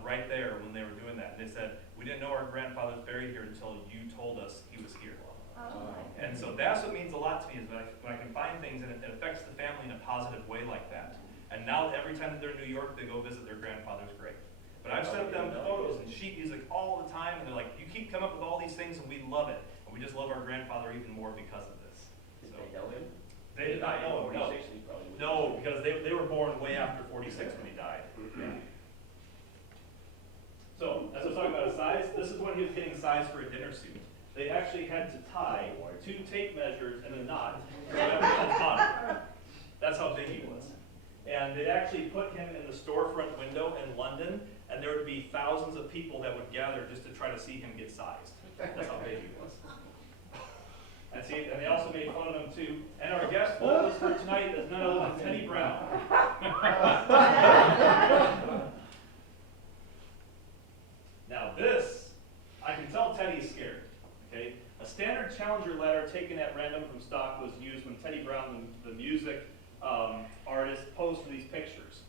right there when they were doing that. And they said, we didn't know our grandfather's buried here until you told us he was here. Oh. And so that's what means a lot to me, is when I can find things and it affects the family in a positive way like that. And now every time that they're in New York, they go visit their grandfather's grave. But I've sent them photos and sheet music all the time, and they're like, you keep coming up with all these things and we love it. And we just love our grandfather even more because of this. Did they know him? They did not know him, no. 46, he probably wouldn't. No, because they were born way after 46 when he died. Yeah. So, as I was talking about his size, this is when he was getting size for a dinner suit. They actually had to tie 2 tape measures and a knot to his body. That's how big he was. And they actually put him in the storefront window in London, and there would be thousands of people that would gather just to try to see him get sized. That's how big he was. And see, and they also made fun of him too. And our guest vocalist for tonight is none other than Teddy Brown. Now this, I can tell Teddy's scared. Okay, a standard Challenger letter taken at random from stock was used when Teddy Brown, the music artist, posed for these pictures.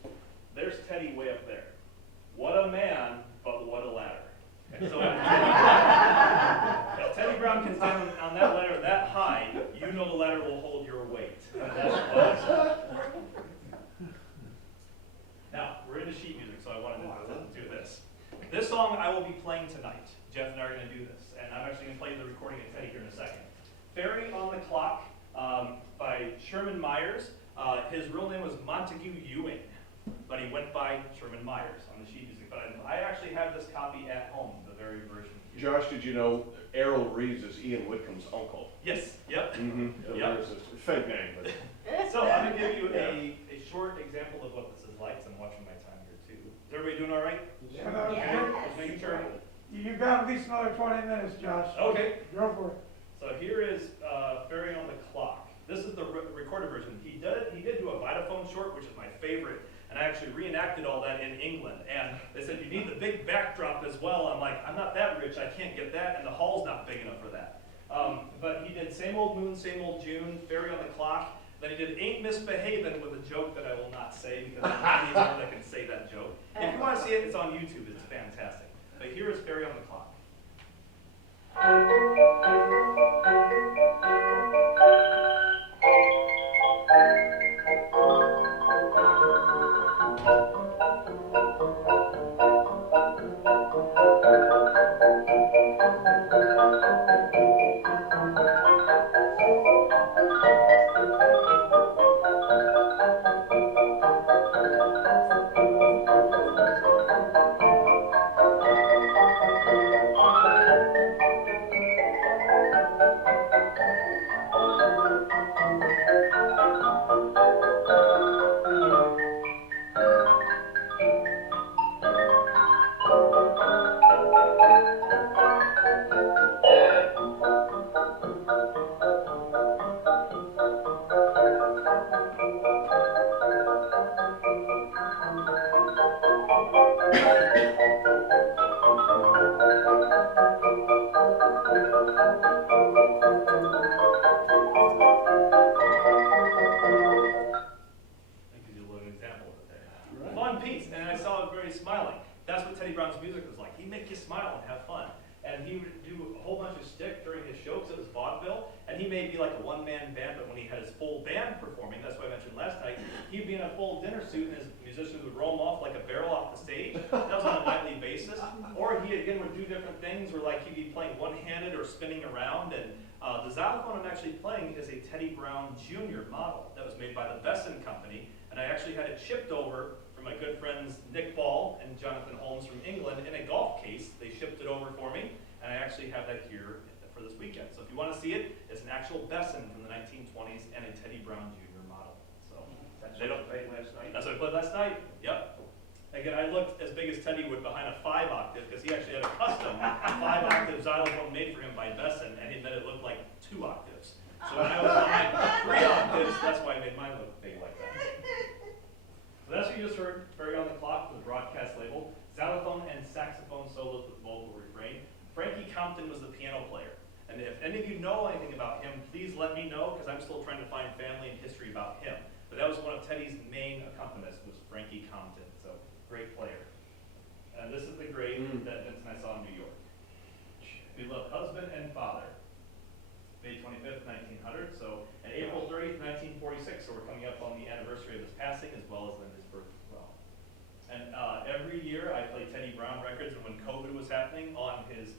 There's Teddy way up there. What a man, but what a ladder. And so if Teddy Brown can stand on that ladder that high, you know the ladder will hold your weight. And that's what now, we're into sheet music, so I wanted to do this. This song I will be playing tonight. Jeff and I are going to do this, and I'm actually going to play the recording of Teddy here in a second. Fairy on the Clock by Sherman Myers. His real name was Montague Ewing, but he went by Sherman Myers on the sheet music. But I actually have this copy at home, the very version. Josh, did you know Errol Reeves is Ian Whitcomb's uncle? Yes, yep. Mm-hmm. Yep. It's a fake name, but So I'm going to give you a short example of what this is like, so I'm watching my time here too. Is everybody doing all right? Yeah. Just making sure. You've got at least another 20 minutes, Josh. Okay. Go for it. So here is Fairy on the Clock. This is the recorded version. He did do a Vibraphone short, which is my favorite, and I actually reenacted all that in England. And they said, you need the big backdrop as well. I'm like, I'm not that rich, I can't get that, and the hall's not big enough for that. But he did Same Old Moon, Same Old June, Fairy on the Clock. Then he did Ain't Misbehavin' with a joke that I will not say, because I'm the only one that can say that joke. If you want to see it, it's on YouTube. It's fantastic. But here is Fairy on the Clock. music was like. He'd make you smile and have fun. And he would do a whole bunch of stick during his show because it was vaudeville. And he may be like a one-man band, but when he had his full band performing, that's what I mentioned last night, he'd be in a full dinner suit and his musicians would roll him off like a barrel off the stage. That was on a nightly basis. Or he, again, would do different things where like he'd be playing one-handed or spinning around. And the xylophone I'm actually playing is a Teddy Brown Jr. model that was made by the Besson Company. And I actually had it shipped over from my good friends Nick Ball and Jonathan Holmes from England in a golf case. They shipped it over for me, and I actually have that here for this weekend. So if you want to see it, it's an actual Besson from the 1920s and a Teddy Brown Jr. model. So That's what you played last night? that's what I played last night. Yep. Again, I looked as big as Teddy would behind a 5-octave because he actually had a custom 5-octave xylophone made for him by Besson, and he made it look like 2 octaves. So when I was behind 3 octaves, that's why I made mine look big like that. So that's what you just heard, Buried on the Clock with the broadcast label, xylophone and saxophone solos with vocal refrain. Frankie Compton was the piano player. And if any of you know anything about him, please let me know, because I'm still trying to find family and history about him. But that was one of Teddy's main accompanists, was Frankie Compton. So, great player. And this is the grave that Vince and I saw in New York. Beloved husband and father. May 25th, 1900, so, and April 30th, 1946, so we're coming up on the anniversary of his passing as well as then his birth as well. And every year I play Teddy Brown records, and when COVID was happening on his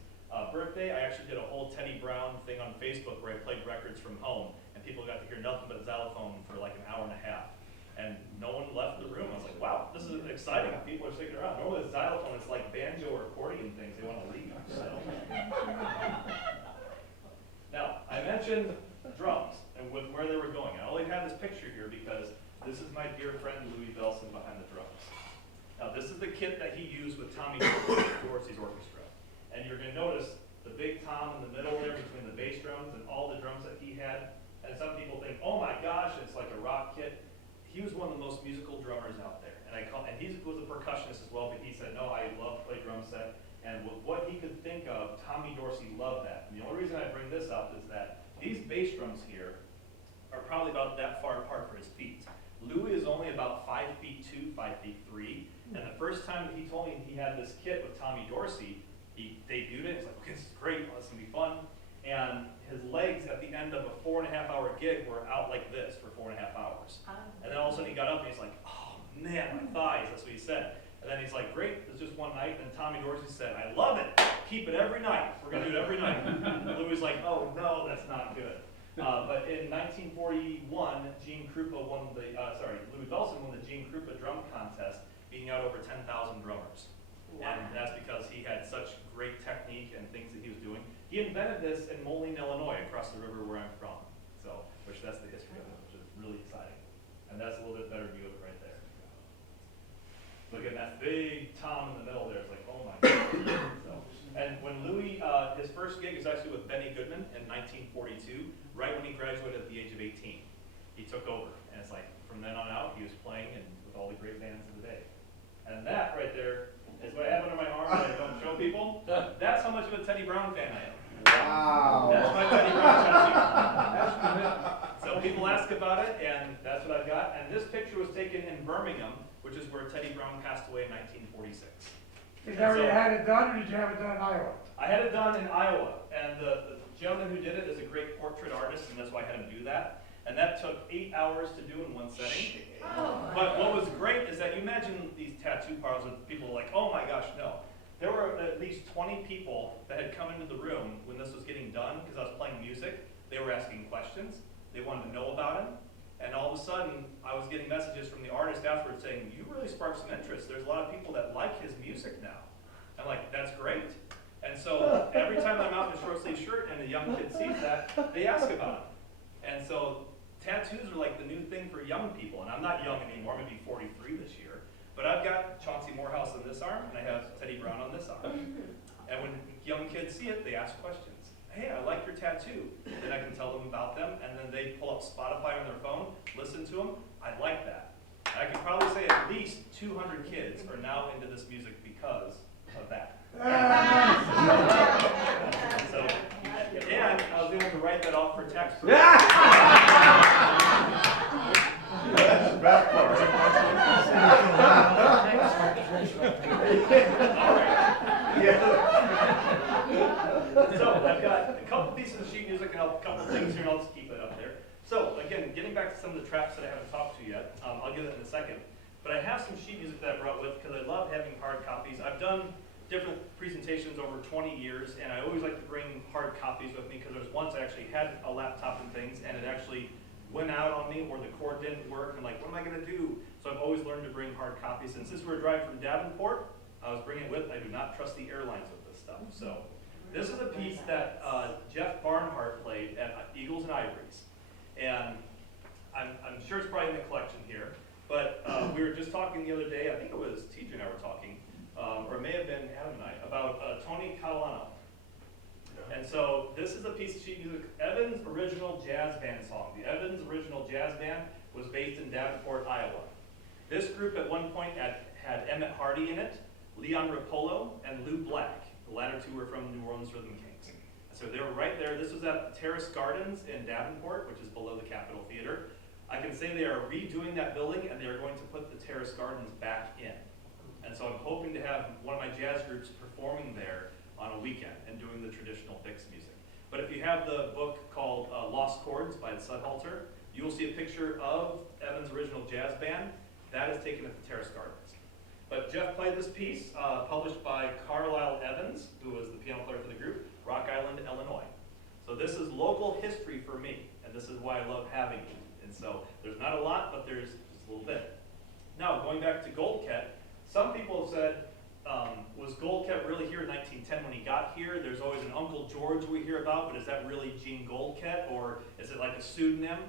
birthday, I actually did a whole Teddy Brown thing on Facebook where I played records from home, and people got to hear nothing but xylophone for like an hour and a half. And no one left the room. I was like, wow, this is exciting. People are sticking around. Normally the xylophone is like banjo or accordion things, they want to leave. So. Now, I mentioned drums and where they were going. I only have this picture here because this is my dear friend Louis Belson behind the drums. Now, this is the kit that he used with Tommy Dorsey's orchestra. And you're going to notice the big tom in the middle there between the bass drums and all the drums that he had. And some people think, oh my gosh, it's like a rock kit. He was one of the most musical drummers out there. And he was a percussionist as well, but he said, no, I love to play drum set. And with what he could think of, Tommy Dorsey loved that. And the only reason I bring this up is that these bass drums here are probably about that far apart for his feet. Louis is only about 5'2", 5'3", and the first time that he told me he had this kit with Tommy Dorsey, he debuted it. He's like, okay, this is great, well, this is gonna be fun. And his legs at the end of a 4.5-hour gig were out like this for 4.5 hours. And then all of a sudden he got up and he's like, oh man, my thighs, that's what he said. And then he's like, great, it's just one night. And Tommy Dorsey said, I love it. Keep it every night. We're going to do it every night. And Louis was like, oh, no, that's not good. But in 1941, Louis Belson won the Gene Krupa drum contest, beating out over 10,000 drummers. Wow. And that's because he had such great technique and things that he was doing. He invented this in Moline, Illinois, across the river where I'm from. So, that's the history of it, which is really exciting. And that's a little bit better view of it right there. Look at that big tom in the middle there. It's like, oh my God. So, and when Louis, his first gig is actually with Benny Goodman in 1942, right when he graduated at the age of 18. He took over. And it's like, from then on out, he was playing and with all the great bands of the day. And that right there is what I have under my arm that I don't show people. That's how much of a Teddy Brown fan I am. Wow. That's my Teddy Brown tattoo. So people ask about it, and that's what I've got. And this picture was taken in Birmingham, which is where Teddy Brown passed away in 1946. Is that where you had it done, or did you have it done in Iowa? I had it done in Iowa, and the gentleman who did it is a great portrait artist, and that's why I had him do that. And that took 8 hours to do in one setting. Oh. But what was great is that you imagine these tattoo parlors with people like, oh my gosh, no. There were at least 20 people that had come into the room when this was getting done because I was playing music. They were asking questions. They wanted to know about him. And all of a sudden, I was getting messages from the artist afterwards saying, you really sparked some interest. There's a lot of people that like his music now. I'm like, that's great. And so every time I'm out in a short sleeve shirt and a young kid sees that, they ask about him. And so tattoos are like the new thing for young people. And I'm not young anymore, I'm gonna be 43 this year. But I've got Chauncey Morehouse on this arm, and I have Teddy Brown on this arm. And when young kids see it, they ask questions. Hey, I like your tattoo. Then I can tell them about them, and then they pull up Spotify on their phone, listen to them. I like that. And I can probably say at least 200 kids are now into this music because of that. So, and I was able to write that off for tax purposes. That's the best part. All right. So I've got a couple pieces of sheet music and a couple things here, and I'll just keep it up there. So again, getting back to some of the tracks that I haven't talked to yet, I'll get it in a second. But I have some sheet music that I brought with because I love having hard copies. I've done different presentations over 20 years, and I always like to bring hard copies with me because there was once I actually had a laptop and things, and it actually went out on me or the cord didn't work, and like, what am I gonna do? So I've always learned to bring hard copies, and since we're driving from Davenport, I was bringing it with. I do not trust the airlines with this stuff. So this is a piece that Jeff Barnhart played at Eagles and Ivories, and I'm sure it's probably in the collection here, but we were just talking the other day, I think it was TJ and I were talking, or it may have been Adam and I, about Tony Catalano. And so this is a piece of sheet music, Evans' original jazz band song. The Evans' original jazz band was based in Davenport, Iowa. This group at one point had Emmett Hardy in it, Leon Rapolo, and Lou Black. The latter two were from New Orleans Rhythm Kings. So they were right there. This was at Terrace Gardens in Davenport, which is below the Capitol Theater. I can say they are redoing that building, and they are going to put the Terrace Gardens back in. And so I'm hoping to have one of my jazz groups performing there on a weekend and doing the traditional fixed music. But if you have the book called Lost Chords by the Sudhalter, you will see a picture of Evans' original jazz band. That is taken at the Terrace Gardens. But Jeff played this piece, published by Carlisle Evans, who was the piano player for the group, Rock Island, Illinois. So this is local history for me, and this is why I love having it. And so there's not a lot, but there's just a little bit. Now, going back to Goldkatt, some people have said, was Goldkatt really here in 1910 when he got here? There's always an Uncle George we hear about, but is that really Gene Goldkatt, or is it like a pseudonym?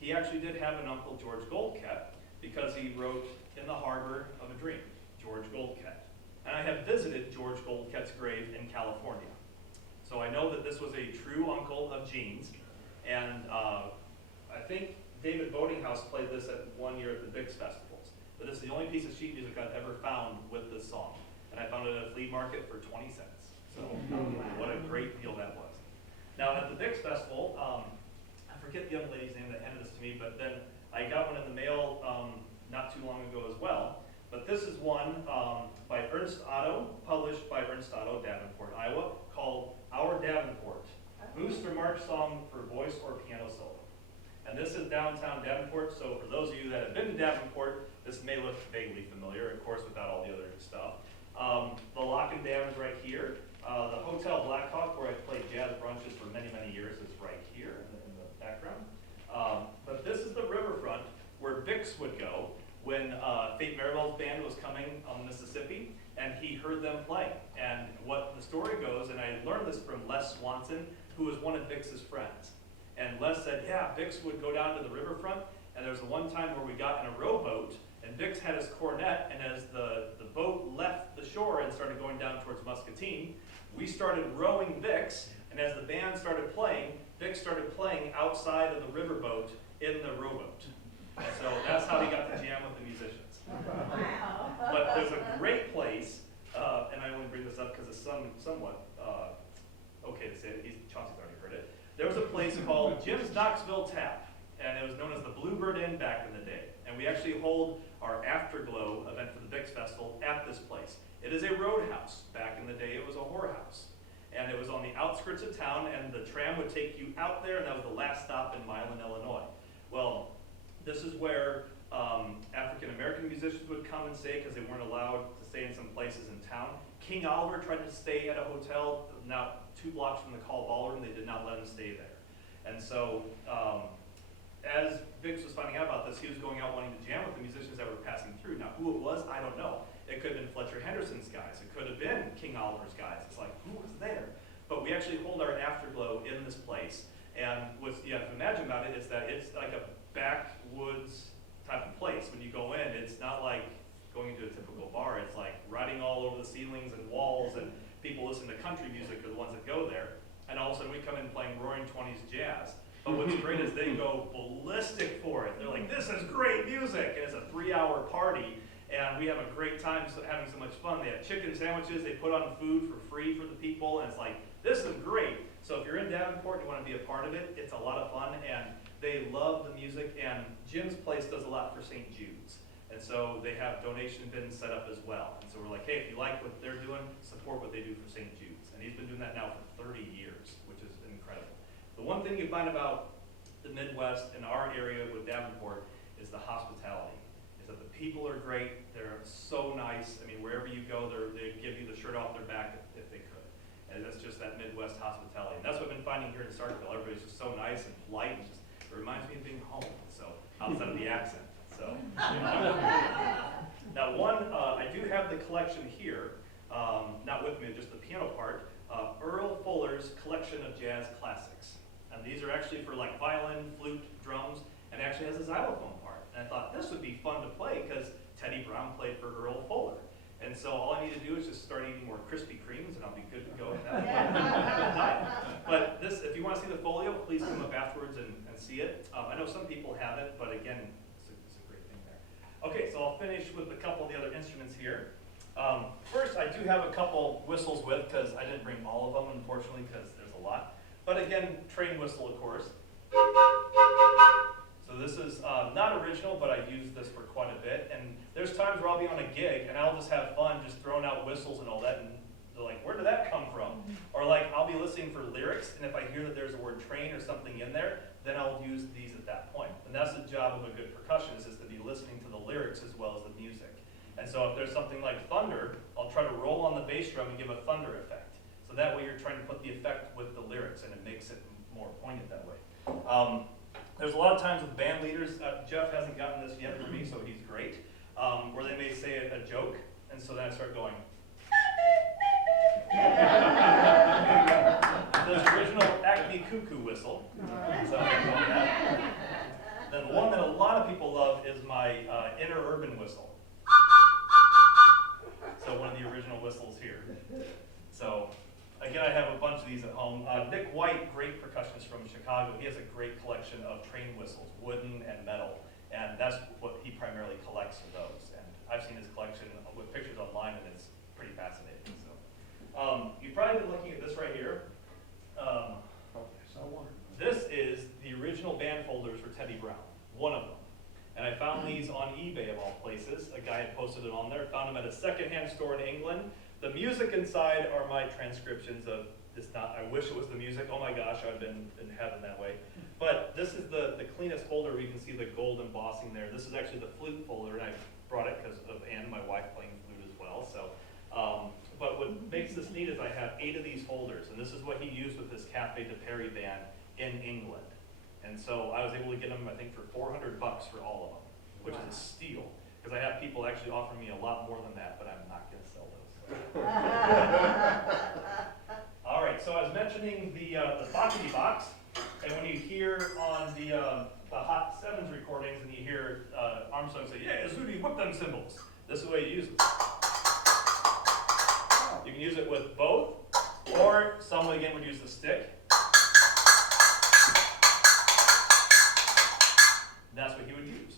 He actually did have an Uncle George Goldkatt because he wrote In the Harbor of a Dream, George Goldkatt. And I have visited George Goldkatt's grave in California. So I know that this was a true uncle of Gene's, and I think David Boatinghouse played this at one year at the Bix Festivals. But this is the only piece of sheet music I've ever found with this song. And I found it at a flea market for 20 cents. So what a great deal that was. Now at the Bix Festival, I forget the young lady's name that handed this to me, but then I got one in the mail not too long ago as well. But this is one by Ernst Otto, published by Ernst Otto, Davenport, Iowa, called Our Davenport, Booster March Song for Voice or Piano Solo. And this is downtown Davenport, so for those of you that have been to Davenport, this may look vaguely familiar, of course, without all the other stuff. The Lock and Dam is right here. The Hotel Blackhawk, where I've played jazz brunches for many, many years, is right here in the background. But this is the riverfront where Bix would go when Fate Maribel's band was coming on the Mississippi, and he heard them play. And what the story goes, and I learned this from Les Swanson, who was one of Bix's friends. And Les said, yeah, Bix would go down to the riverfront, and there was one time where we got in a rowboat, and Bix had his cornet, and as the boat left the shore and started going down towards Muscatine, we started rowing Bix, and as the band started playing, Bix started playing outside of the riverboat in the rowboat. And so that's how he got to jam with the musicians. Wow. But there's a great place, and I only bring this up because it's somewhat okay to say it. Chauncey's already heard it. There was a place called Jim's Knoxville Tap, and it was known as the Bluebird Inn back in the day. And we actually hold our Afterglow event for the Bix Festival at this place. It is a roadhouse. Back in the day, it was a whorehouse. And it was on the outskirts of town, and the tram would take you out there, and that was the last stop in Milan, Illinois. Well, this is where African-American musicians would come and stay because they weren't allowed to stay in some places in town. King Oliver tried to stay at a hotel now 2 blocks from the Call Ballroom. They did not let him stay there. And so as Bix was finding out about this, he was going out wanting to jam with the musicians that were passing through. Now, who it was, I don't know. It could have been Fletcher Henderson's guys. It could have been King Oliver's guys. It's like, who was there? But we actually hold our Afterglow in this place. And what you have to imagine about it is that it's like a backwoods type of place. When you go in, it's not like going into a typical bar. It's like riding all over the ceilings and walls, and people listen to country music are the ones that go there. And all of a sudden we come in playing Roaring Twenties jazz. But what's great is they go ballistic for it. They're like, this is great music. And it's a 3-hour party, and we have a great time having so much fun. They have chicken sandwiches. They put on food for free for the people, and it's like, this is great. So if you're in Davenport and you want to be a part of it, it's a lot of fun, and they love the music. And Jim's place does a lot for St. Jude's. And so they have donation bins set up as well. And so we're like, hey, if you like what they're doing, support what they do for St. Jude's. And he's been doing that now for 30 years, which is incredible. The one thing you find about the Midwest in our area with Davenport is the hospitality. Is that the people are great, they're so nice. I mean, wherever you go, they give you the shirt off their back if they could. And that's just that Midwest hospitality. And that's what I've been finding here in Starkville. Everybody's just so nice and polite, and just, it reminds me of being home, so, outside of the accent. So, now I do have the collection here, not with me, just the piano part, Earl Fuller's collection of jazz classics. And these are actually for like violin, flute, drums, and it actually has a xylophone part. And I thought this would be fun to play because Teddy Brown played for Earl Fuller. And so all I need to do is just start eating more Krispy Kremes and I'll be good to go. But this, if you want to see the folio, please come up afterwards and see it. I know some people have it, but again, it's a great thing there. Okay, so I'll finish with a couple of the other instruments here. First, I do have a couple whistles with, because I didn't bring all of them, unfortunately, because there's a lot. But again, train whistle, of course. So this is not original, but I've used this for quite a bit. And there's times where I'll be on a gig, and I'll just have fun just throwing out whistles and all that, and they're like, where did that come from? Or like, I'll be listening for lyrics, and if I hear that there's a word train or something in there, then I'll use these at that point. And that's the job of a good percussionist, is to be listening to the lyrics as well as the music. And so if there's something like thunder, I'll try to roll on the bass drum and give a thunder effect. So that way you're trying to put the effect with the lyrics, and it makes it more pointed that way. There's a lot of times with band leaders, Jeff hasn't gotten this yet for me, so he's great, where they may say a joke, and so then I start going. There's the original Acme Cuckoo whistle. So that. Then the one that a lot of people love is my inner urban whistle. So one of the original whistles here. So again, I have a bunch of these at home. Nick White, great percussionist from Chicago, he has a great collection of train whistles, wooden and metal, and that's what he primarily collects of those. And I've seen his collection with pictures online, and it's pretty fascinating. So you've probably been looking at this right here. This is the original band folders for Teddy Brown, one of them. And I found these on eBay of all places. A guy had posted it on there. Found them at a secondhand store in England. The music inside are my transcriptions of this. Not, I wish it was the music. Oh my gosh, I've been in heaven that way. But this is the cleanest folder where you can see the gold embossing there. This is actually the flute folder, and I brought it because of Ann, my wife, playing flute as well. So, but what makes this neat is I have 8 of these folders, and this is what he used with his Cafe de Paris band in England. And so I was able to get them, I think, for $400 for all of them, which is a steal. Because I have people actually offer me a lot more than that, but I'm not going to sell those. All right, so I was mentioning the Bockety box, and when you hear on the Hot Sevens recordings, and you hear Armstrong say, "Yeah, Zudi, whip them cymbals." This is the way you use it. You can use it with both, or someone again would use the stick. That's what he would use.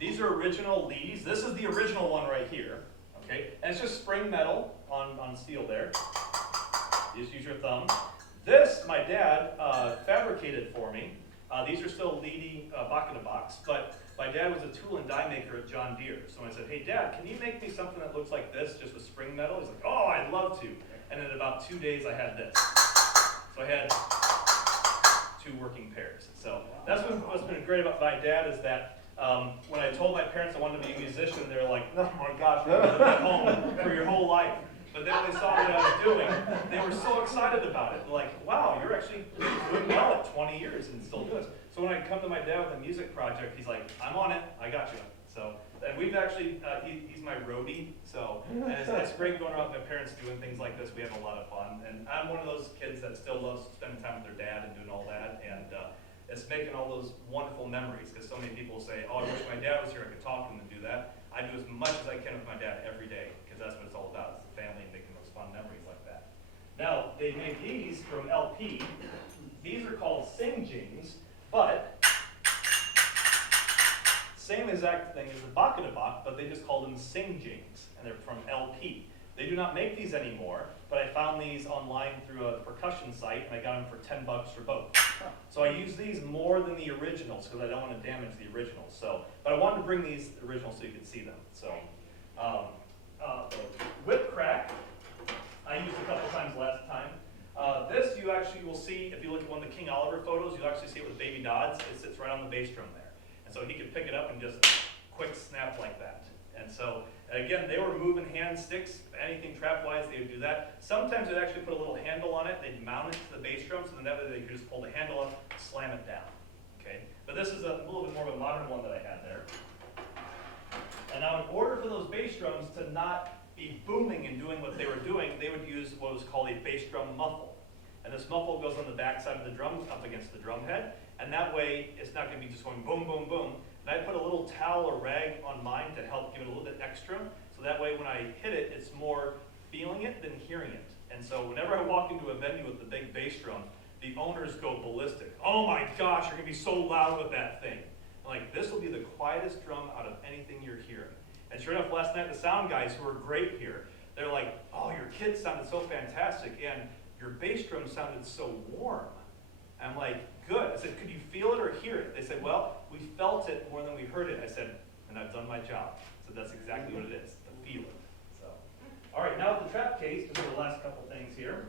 These are original leads. This is the original one right here. Okay, and it's just spring metal on steel there. You just use your thumb. This, my dad fabricated for me. These are still Leedy Bockety box, but my dad was a tool and die maker at John Deere. So when I said, "Hey Dad, can you make me something that looks like this, just with spring metal?" He's like, "Oh, I'd love to." And in about 2 days, I had this. So I had 2 working pairs. So that's what's been great about my dad is that when I told my parents I wanted to be a musician, they were like, "Oh my gosh, you're going to live at home for your whole life." But then when they saw what I was doing, they were so excited about it. Like, "Wow, you're actually doing well at 20 years and still doing this." So when I come to my dad with a music project, he's like, "I'm on it, I got you." So, and we've actually, he's my roadie, so, and it's great going around with my parents doing things like this. We have a lot of fun. And I'm one of those kids that still loves spending time with their dad and doing all that. And it's making all those wonderful memories, because so many people say, "Oh, I wish my dad was here, I could talk to him and do that." I do as much as I can with my dad every day, because that's what it's all about. It's the family and making those fun memories like that. Now, they make these from LP. These are called sing-jings, but same exact thing as the Bockety box, but they just call them sing-jings, and they're from LP. They do not make these anymore, but I found these online through a percussion site, and I got them for $10 for both. So I use these more than the originals because I don't want to damage the originals. So, but I wanted to bring these originals so you could see them. So, whip crack, I used a couple times last time. This you actually will see, if you look at one of the King Oliver photos, you'll actually see it with Baby Dodds. It sits right on the bass drum there. And so he could pick it up and just quick snap like that. And so, again, they were moving hand sticks, anything trap-wise, they would do that. Sometimes they'd actually put a little handle on it, they'd mount it to the bass drum, so then that way they could just pull the handle up, slam it down. Okay? But this is a little bit more of a modern one that I had there. And now in order for those bass drums to not be booming and doing what they were doing, they would use what was called a bass drum muffle. And this muffle goes on the back side of the drum, up against the drum head, and that way it's not going to be just going boom, boom, boom. And I put a little towel or rag on mine to help give it a little bit extra, so that way when I hit it, it's more feeling it than hearing it. And so whenever I walk into a venue with the big bass drum, the owners go ballistic. Oh my gosh, you're going to be so loud with that thing. I'm like, this will be the quietest drum out of anything you're hearing. And sure enough, last night the sound guys who were great here, they're like, oh, your kids sounded so fantastic, and your bass drum sounded so warm. I'm like, good. I said, could you feel it or hear it? They said, well, we felt it more than we heard it. I said, and I've done my job. So that's exactly what it is, the feel it. So, all right, now with the trap case, just for the last couple things here.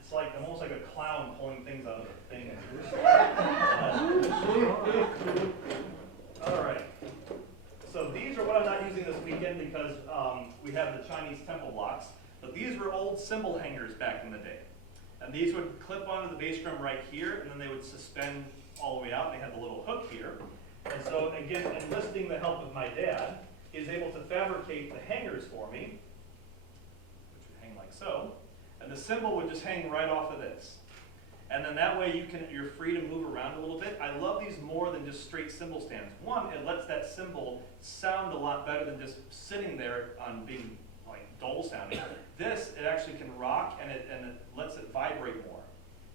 It's like, I'm almost like a clown pulling things out of the thing. All right. So these are what I'm not using this weekend because we have the Chinese temple blocks. But these were old cymbal hangers back in the day. And these would clip onto the bass drum right here, and then they would suspend all the way out. They had the little hook here. And so, again, enlisting the help of my dad, he's able to fabricate the hangers for me, which would hang like so. And the cymbal would just hang right off of this. And then that way you're free to move around a little bit. I love these more than just straight cymbal stands. One, it lets that cymbal sound a lot better than just sitting there on being like dull sounding. This, it actually can rock and it lets it vibrate more.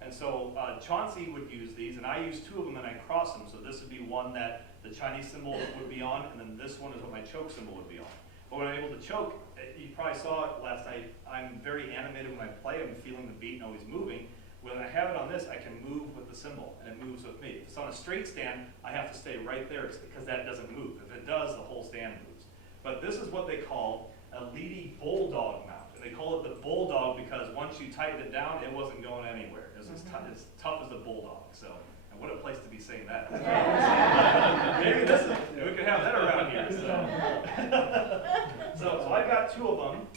And so Chauncey would use these, and I use two of them and I cross them. So this would be one that the Chinese cymbal would be on, and then this one is what my choke cymbal would be on. But when I'm able to choke, you probably saw it last night, I'm very animated when I play, I'm feeling the beat and always moving. When I have it on this, I can move with the cymbal, and it moves with me. If it's on a straight stand, I have to stay right there because that doesn't move. If it does, the whole stand moves. But this is what they call a leady Bulldog mount. And they call it the Bulldog because once you tightened it down, it wasn't going anywhere. It was as tough as a Bulldog. So, and what a place to be saying that. Maybe we could have that around here. So I got two of them.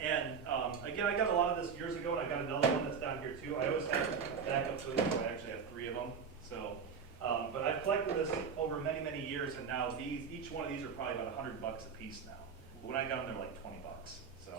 And again, I got a lot of this years ago, and I got another one that's down here too. I always have backup to it, so I actually have three of them. So, but I've collected this over many, many years, and now each one of these are probably about $100 a piece now. But when I got them, they're like $20. So,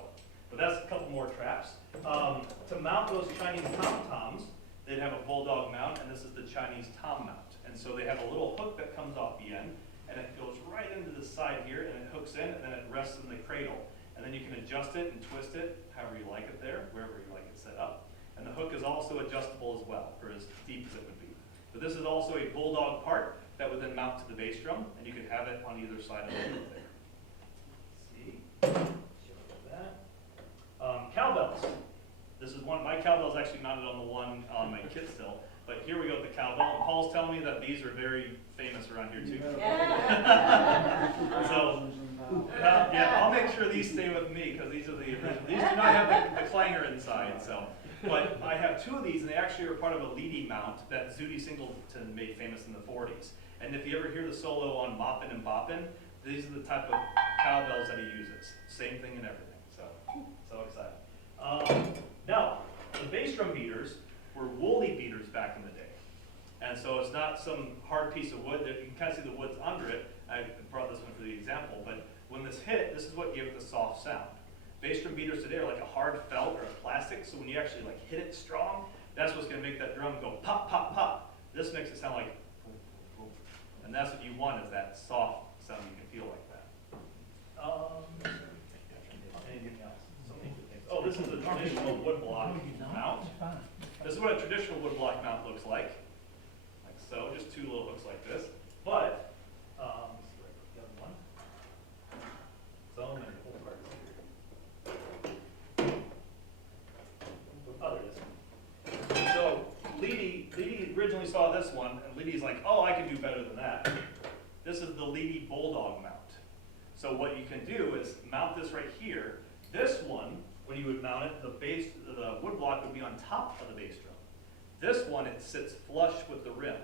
but that's a couple more traps. To mount those Chinese tom-toms, they'd have a Bulldog mount, and this is the Chinese tom mount. And so they have a little hook that comes off the end, and it goes right into the side here, and it hooks in, and then it rests in the cradle. And then you can adjust it and twist it however you like it there, wherever you like it set up. And the hook is also adjustable as well, for as deep as it would be. But this is also a Bulldog part that would then mount to the bass drum, and you could have it on either side of it there. See? That. Cowbells. This is one, my cowbell's actually mounted on the one on my kit still. But here we go with the cowbell, and Paul's telling me that these are very famous around here too. So, yeah, I'll make sure these stay with me because these are the original. These do not have the clanger inside. So, but I have two of these, and they actually are part of a leady mount that Zooty Singleton made famous in the 40s. And if you ever hear the solo on Moppin' and Boppin', these are the type of cowbells that he uses. Same thing and everything. So excited. Now, the bass drum beaters were woolly beaters back in the day. And so it's not some hard piece of wood. You can kind of see the wood's under it. I brought this one for the example, but when this hit, this is what gave it the soft sound. Bass drum beaters today are like a hard felt or a plastic, so when you actually like hit it strong, that's what's going to make that drum go pop, pop, pop. This makes it sound like boom, boom, boom. And that's what you want, is that soft sound you can feel like that. Anything else? Oh, this is a traditional wood block mount. This is what a traditional wood block mount looks like so, just two little hooks like this. But, let's see if I can get the other one. So many cool parts here. saw this one, and Leedy's like, oh, I can do better than that. This is the Leedy Bulldog mount. So what you can do is mount this right here. This one, when you would mount it, the wood block would be on top of the bass drum. This one, it sits flush with the rim.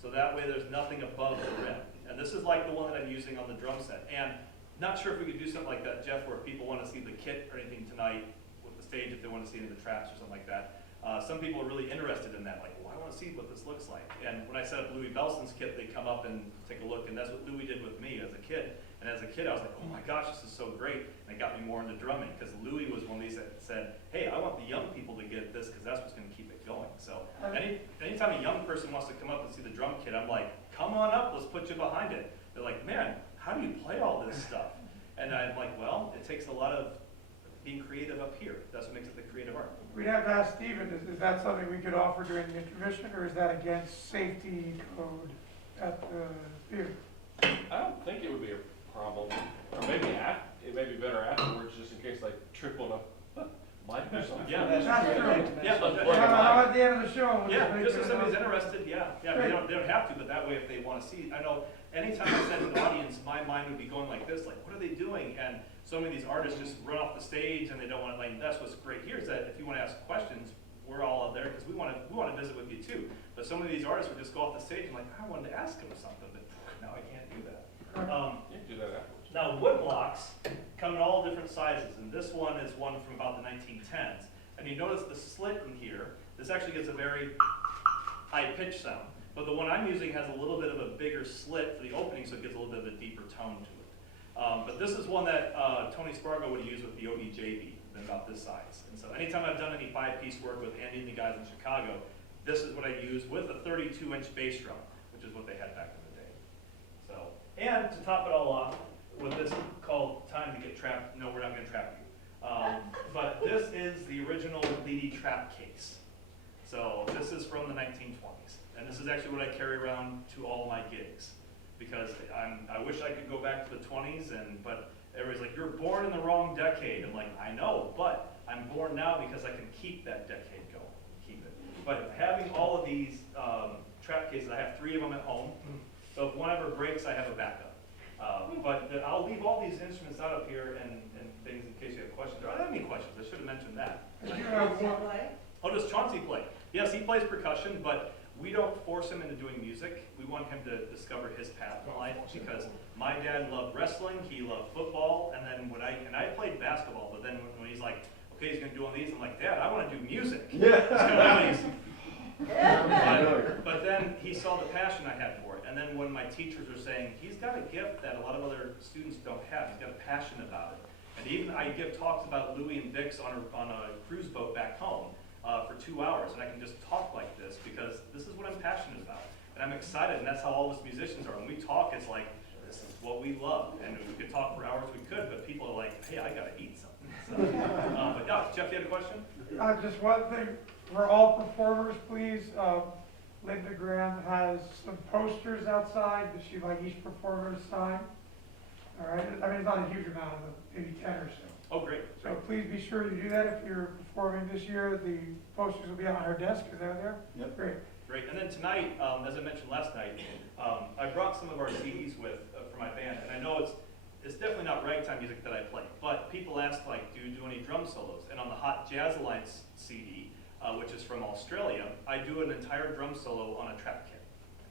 So that way there's nothing above the rim. And this is like the one that I'm using on the drum set. And not sure if we could do something like that, Jeff, where people want to see the kit or anything tonight with the stage, if they want to see any of the traps or something like that. Some people are really interested in that, like, well, I want to see what this looks like. And when I set up Louis Belson's kit, they come up and take a look, and that's what Louis did with me as a kid. And as a kid, I was like, oh my gosh, this is so great. And it got me more into drumming, because Louis was one of these that said, hey, I want the young people to get this, because that's what's going to keep it going. So anytime a young person wants to come up and see the drum kit, I'm like, come on up, let's put you behind it. They're like, man, how do you play all this stuff? And I'm like, well, it takes a lot of being creative up here. That's what makes it the creative art. We'd have to ask Stephen, is that something we could offer during the intermission, or is that against safety code at the theater? I don't think it would be a problem, or maybe it may be better afterwards, just in case like triple up mic or something. Yeah, That's true. Yeah, Plug a How mic. about the end of the show? yeah, just if somebody's interested, yeah, they don't have to, but that way if they want to see, I know, anytime I send an audience, my mind would be going like this, like, what are they doing? And so many of these artists just run off the stage and they don't want to, like, that's what's great here is that if you want to ask questions, we're all out there because we want to visit with you too. But so many of these artists would just go off the stage and like, I wanted to ask them something, but now I can't do that. You can do that afterwards. Now, wood blocks come in all different sizes, and this one is one from about the 1910s. And you notice the slit in here, this actually gets a very high-pitched sound. But the one I'm using has a little bit of a bigger slit for the opening, so it gives a little bit of a deeper tone to it. But this is one that Tony Spargo would use with the ODJB, then about this size. And so anytime I've done any 5-piece work with Andy and the guys in Chicago, this is what I use with a 32-inch bass drum, which is what they had back in the day. So, and to top it all off, with this called Time to Get Trapped, no, we're not going to trap you. But this is the original Leedy trap case. So this is from the 1920s. And this is actually what I carry around to all my gigs. Because I wish I could go back to the 20s, but everybody's like, you're born in the wrong decade. I'm like, I know, but I'm born now because I can keep that decade going, keep it. But having all of these trap cases, I have 3 of them at home. So if one ever breaks, I have a backup. But I'll leave all these instruments out up here and things in case you have questions. I don't have any questions, I should have mentioned that. Oh, does Chauncey play? Yes, he plays percussion, but we don't force him into doing music. We want him to discover his path in life because my dad loved wrestling, he loved football, and then I played basketball, but then when he's like, okay, he's gonna do one of these, I'm like, Dad, I wanna do music. Yeah. But then he saw the passion I had for it, and then when my teachers were saying, he's got a gift that a lot of other students don't have, he's got a passion about it. And even I give talks about Louis and Vic's on a cruise boat back home for 2 hours, and I can just talk like this because this is what I'm passionate about. And I'm excited, and that's how all us musicians are. When we talk, it's like, this is what we love. And if we could talk for hours, we could, but people are like, hey, I gotta eat something. So, but yeah, Jeff, you had a question? Just one thing, for all performers, please, Linda Graham has some posters outside that she'd like each performer to sign. All right, I mean, it's not a huge amount, maybe 10 or so. Oh, great. So please be sure you do that if you're performing this year. The posters will be on her desk, is that there? Yep. Great. Great. And then tonight, as I mentioned last night, I brought some of our CDs with for my band, and I know it's definitely not ragtime music that I play, but people ask, like, do you do any drum solos? And on the Hot Jazz Alliance CD, which is from Australia, I do an entire drum solo on a trap kit.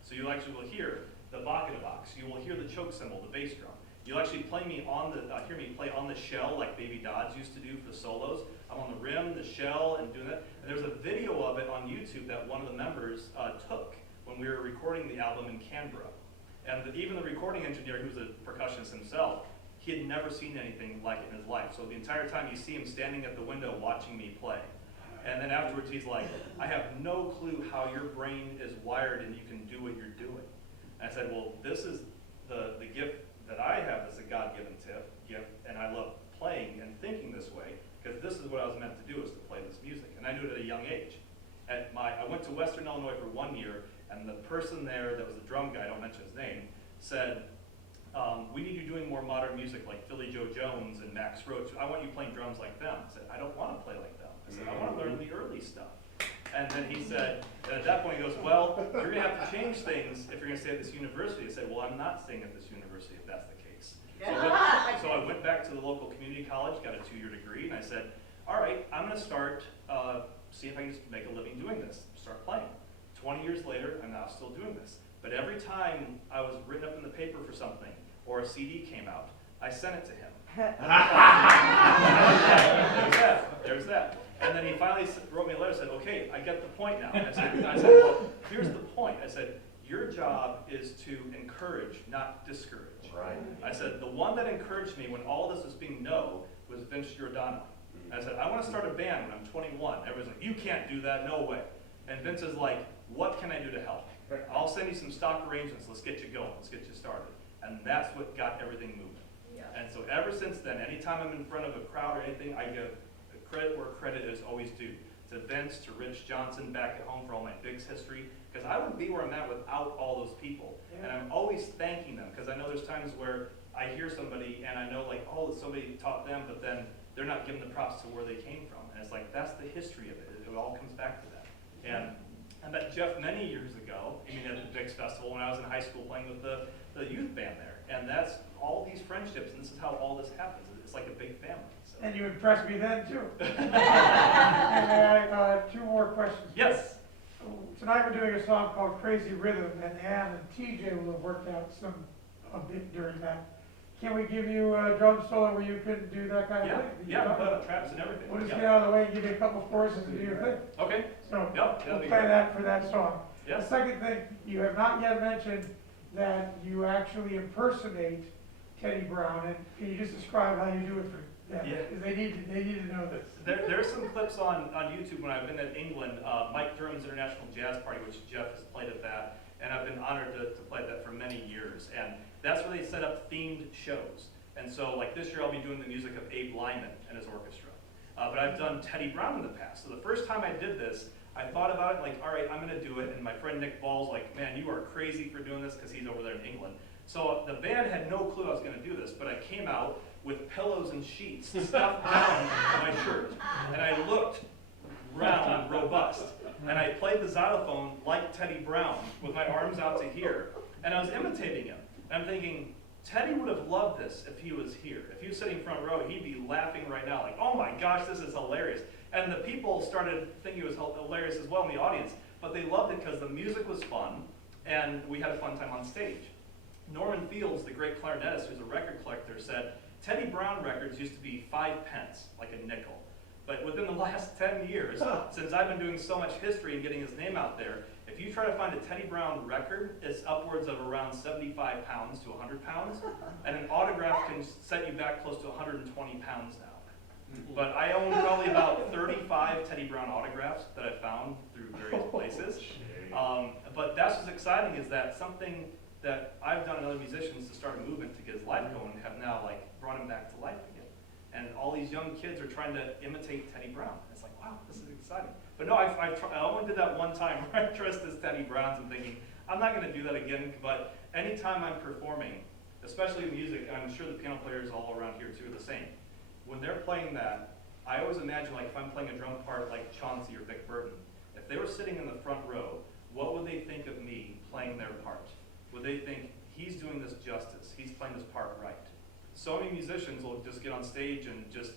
So you actually will hear the baka box, you will hear the choke cymbal, the bass drum. You'll actually hear me play on the shell like Baby Dodds used to do for solos. I'm on the rim, the shell, and doing that. And there's a video of it on YouTube that one of the members took when we were recording the album in Canberra. And even the recording engineer, who's a percussionist himself, he had never seen anything like it in his life. So the entire time you see him standing at the window watching me play. And then afterwards he's like, I have no clue how your brain is wired and you can do what you're doing. And I said, well, this is the gift that I have as a God-given gift, and I love playing and thinking this way, because this is what I was meant to do, is to play this music. And I knew it at a young age. I went to Western Illinois for 1 year, and the person there that was the drum guy, I don't mention his name, said, we need you doing more modern music like Philly Joe Jones and Max Roach. I want you playing drums like them. I said, I don't want to play like them. I said, I want to learn the early stuff. And then he said, and at that point he goes, well, you're gonna have to change things if you're gonna stay at this university. I said, well, I'm not staying at this university if that's the case. So I went back to the local community college, got a 2-year degree, and I said, all right, I'm gonna start, see if I can just make a living doing this, start playing. 20 years later, I'm now still doing this. But every time I was written up in the paper for something, or a CD came out, I sent it to him. There's that. And then he finally wrote me a letter and said, okay, I get the point now. I said, well, here's the point. I said, your job is to encourage, not discourage. Right. I said, the one that encouraged me when all this was being no was Vince Giordano. I said, I want to start a band when I'm 21. Everyone's like, you can't do that, no way. And Vince is like, what can I do to help? I'll send you some stock arrangements, let's get you going, let's get you started. And that's what got everything moving. Yeah. And so ever since then, anytime I'm in front of a crowd or anything, I give credit where credit is always due. To Vince, to Rich Johnson back at home for all my Bigs history, because I wouldn't be where I'm at without all those people. Yeah. And I'm always thanking them, because I know there's times where I hear somebody and I know like, oh, somebody taught them, but then they're not giving the props to where they came from. And it's like, that's the history of it. It all comes back to that. And I met Jeff many years ago, I mean, at the Bigs Festival when I was in high school playing with the youth band there. And that's all these friendships, and this is how all this happens. It's like a big family. So. And you impressed me then, too. And I, 2 more questions. Yes. Tonight we're doing a song called Crazy Rhythm, and Ann and TJ will have worked out a bit during that. Can we give you a drum solo where you can do that kind of thing? Yeah, put up traps and everything. We'll just Yeah. get out of the way and give you a couple of choruses and do your thing. Okay. So Yep, we'll that'd be play great. that for that song. The Yes. second thing, you have not yet mentioned that you actually impersonate Teddy Brown, and can you just describe how you do it for them? Yeah. Because they need to know this. There's some clips on YouTube when I've been in England, Mike Durham's International Jazz Party, which Jeff has played at that, and I've been honored to play that for many years. And that's where they set up themed shows. And so like this year I'll be doing the music of Abe Lyman and his orchestra. But I've done Teddy Brown in the past. So the first time I did this, I thought about it like, all right, I'm gonna do it. And my friend Nick Ball's like, man, you are crazy for doing this, because he's over there in England. So the band had no clue I was gonna do this, but I came out with pillows and sheets stuffed down my shirt. And I looked round and robust. And I played the xylophone like Teddy Brown with my arms out to here. And I was imitating him. And I'm thinking, Teddy would have loved this if he was here. If he was sitting front row, he'd be laughing right now, like, oh my gosh, this is hilarious. And the people started thinking it was hilarious as well in the audience, but they loved it because the music was fun, and we had a fun time on stage. Norman Fields, the great clarinetist who's a record collector, said, Teddy Brown records used to be 5 pence, like a nickel. But within the last 10 years, since I've been doing so much history and getting his name out there, if you try to find a Teddy Brown record, it's upwards of around 75 pounds to 100 pounds, and an autograph can set you back close to 120 pounds now. But I own probably about 35 Teddy Brown autographs that I found through various places. But that's what's exciting, is that something that I've done and other musicians to start a movement to get his life going have now like brought him back to life again. And all these young kids are trying to imitate Teddy Brown. It's like, wow, this is exciting. But no, I only did that one time where I dressed as Teddy Brown and thinking, I'm not going to do that again. But anytime I'm performing, especially music, and I'm sure the piano players all around here too are the same, when they're playing that, I always imagine like if I'm playing a drum part like Chauncey or Vic Burton, if they were sitting in the front row, what would they think of me playing their part? Would they think, he's doing this justice, he's playing this part right? So many musicians will just get on stage and just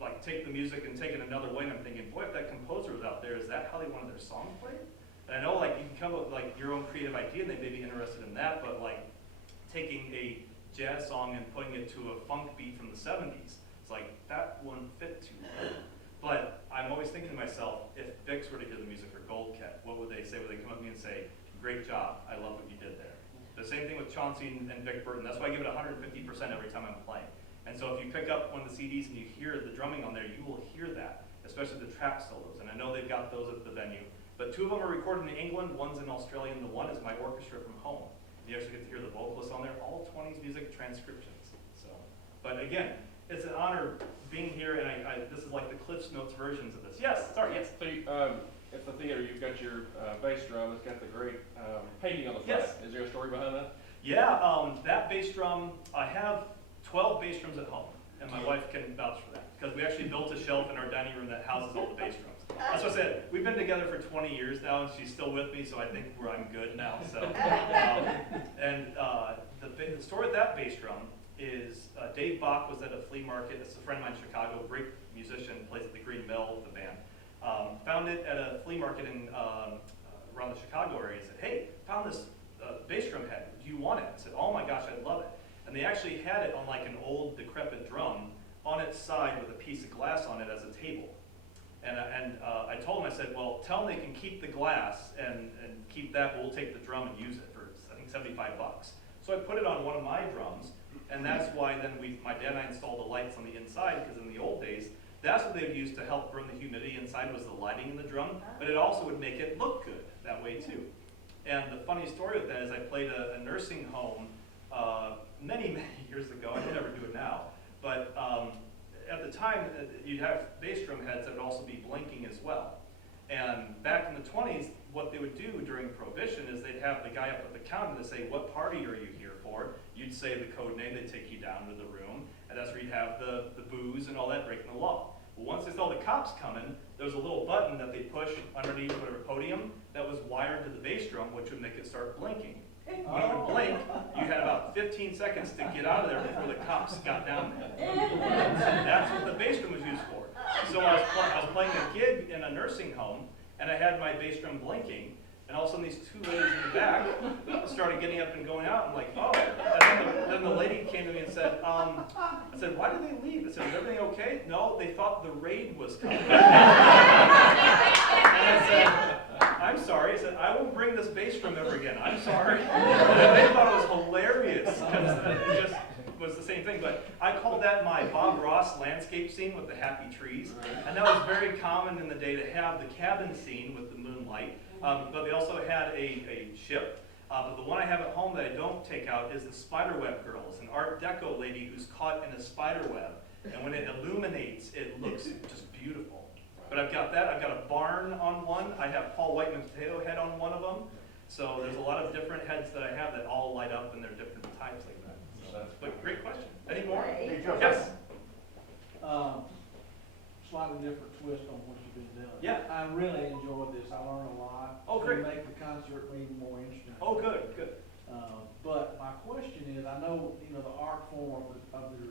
like take the music and take it another way, and I'm thinking, boy, if that composer was out there, is that how they wanted their song played? And I know like you can come up with like your own creative idea, and they may be interested in that, but like taking a jazz song and putting it to a funk beat from the 70s, it's like, that wouldn't fit too well. But I'm always thinking to myself, if Vicks were to hear the music for Goldkatt, what would they say? Would they come up to me and say, great job, I love what you did there? The same thing with Chauncey and Vic Burton. That's why I give it 150% every time I'm playing. And so if you pick up one of the CDs and you hear the drumming on there, you will hear that, especially the trap solos. And I know they've got those at the venue. But 2 of them are recorded in England, one's in Australia, and the one is my orchestra from home. You actually get to hear the vocalists on there, all 20s music transcriptions. So, but again, it's an honor being here, and this is like the Cliff's Notes versions of this. Yes, sorry, yes. So at the theater, you've got your bass drum. It's got the great painting on the front. Yes. Is there a story behind that? Yeah, that bass drum, I have 12 bass drums at home, and my wife can vouch for that, because we actually built a shelf in our dining room that houses all the bass drums. That's what I said. We've been together for 20 years now, and she's still with me, so I think I'm good now. So, the story with that bass drum is Dave Bach was at a flea market. It's a friend of mine in Chicago, great musician, plays at the Green Mill with the band. Found it at a flea market in around the Chicago area. He said, "Hey, found this bass drum head. Do you want it?" I said, "Oh my gosh, I'd love it." And they actually had it on like an old decrepit drum on its side with a piece of glass on it as a table. And I told him, I said, "Well, tell them they can keep the glass and keep that, but we'll take the drum and use it for, I think, $75. So I put it on one of my drums, and that's why then my dad and I installed the lights on the inside, because in the old days, that's what they would use to help burn the humidity inside was the lighting in the drum, but it also would make it look good that way too. And the funny story with that is I played a nursing home many years ago. I would never do it now, but at the time you'd have bass drum heads that would also be blinking as well. And back in the 20s, what they would do during Prohibition is they'd have the guy up at the counter to say, "What party are you here for?" You'd say the code name, they'd take you down to the room, and that's where you'd have the booze and all that, breaking the law. Well, once they saw the cops coming, there was a little button that they push underneath whatever podium that was wired to the bass drum, which would make it start blinking. When it would blink, you had about 15 seconds to get out of there before the cops got down there. That's what the bass drum was used for. So I was playing a gig in a nursing home, and I had my bass drum blinking, and all of a sudden these two ladies in the back started getting up and going out. I'm like, "Oh." And then the lady came to me and said, I said, "Why did they leave?" I said, "Is everything okay?" "No, they thought the raid was coming." And I said, "I'm sorry." I said, "I won't bring this bass drum ever again. I'm sorry." And they thought it was hilarious, because it just was the same thing. But I called that my Bob Ross landscape scene with the happy trees. And that was very common in the day to have the cabin scene with the moonlight. But they also had a ship. But the one I have at home that I don't take out is the Spiderweb Girl. It's an Art Deco lady who's caught in a spider web. And when it illuminates, it looks just beautiful. But I've got that. I've got a barn on one. I have Paul Whiteman's potato head on one of them. So there's a lot of different heads that I have that all light up, and they're different types like that. So, but great question. Any more? Hey, Joe. Yes. Slightly different twist on what you've been doing. Yeah. I really enjoyed this. I learned a lot. Oh, great. You make the concert even more interesting. Oh, good, good. But my question is, I know, the art form of the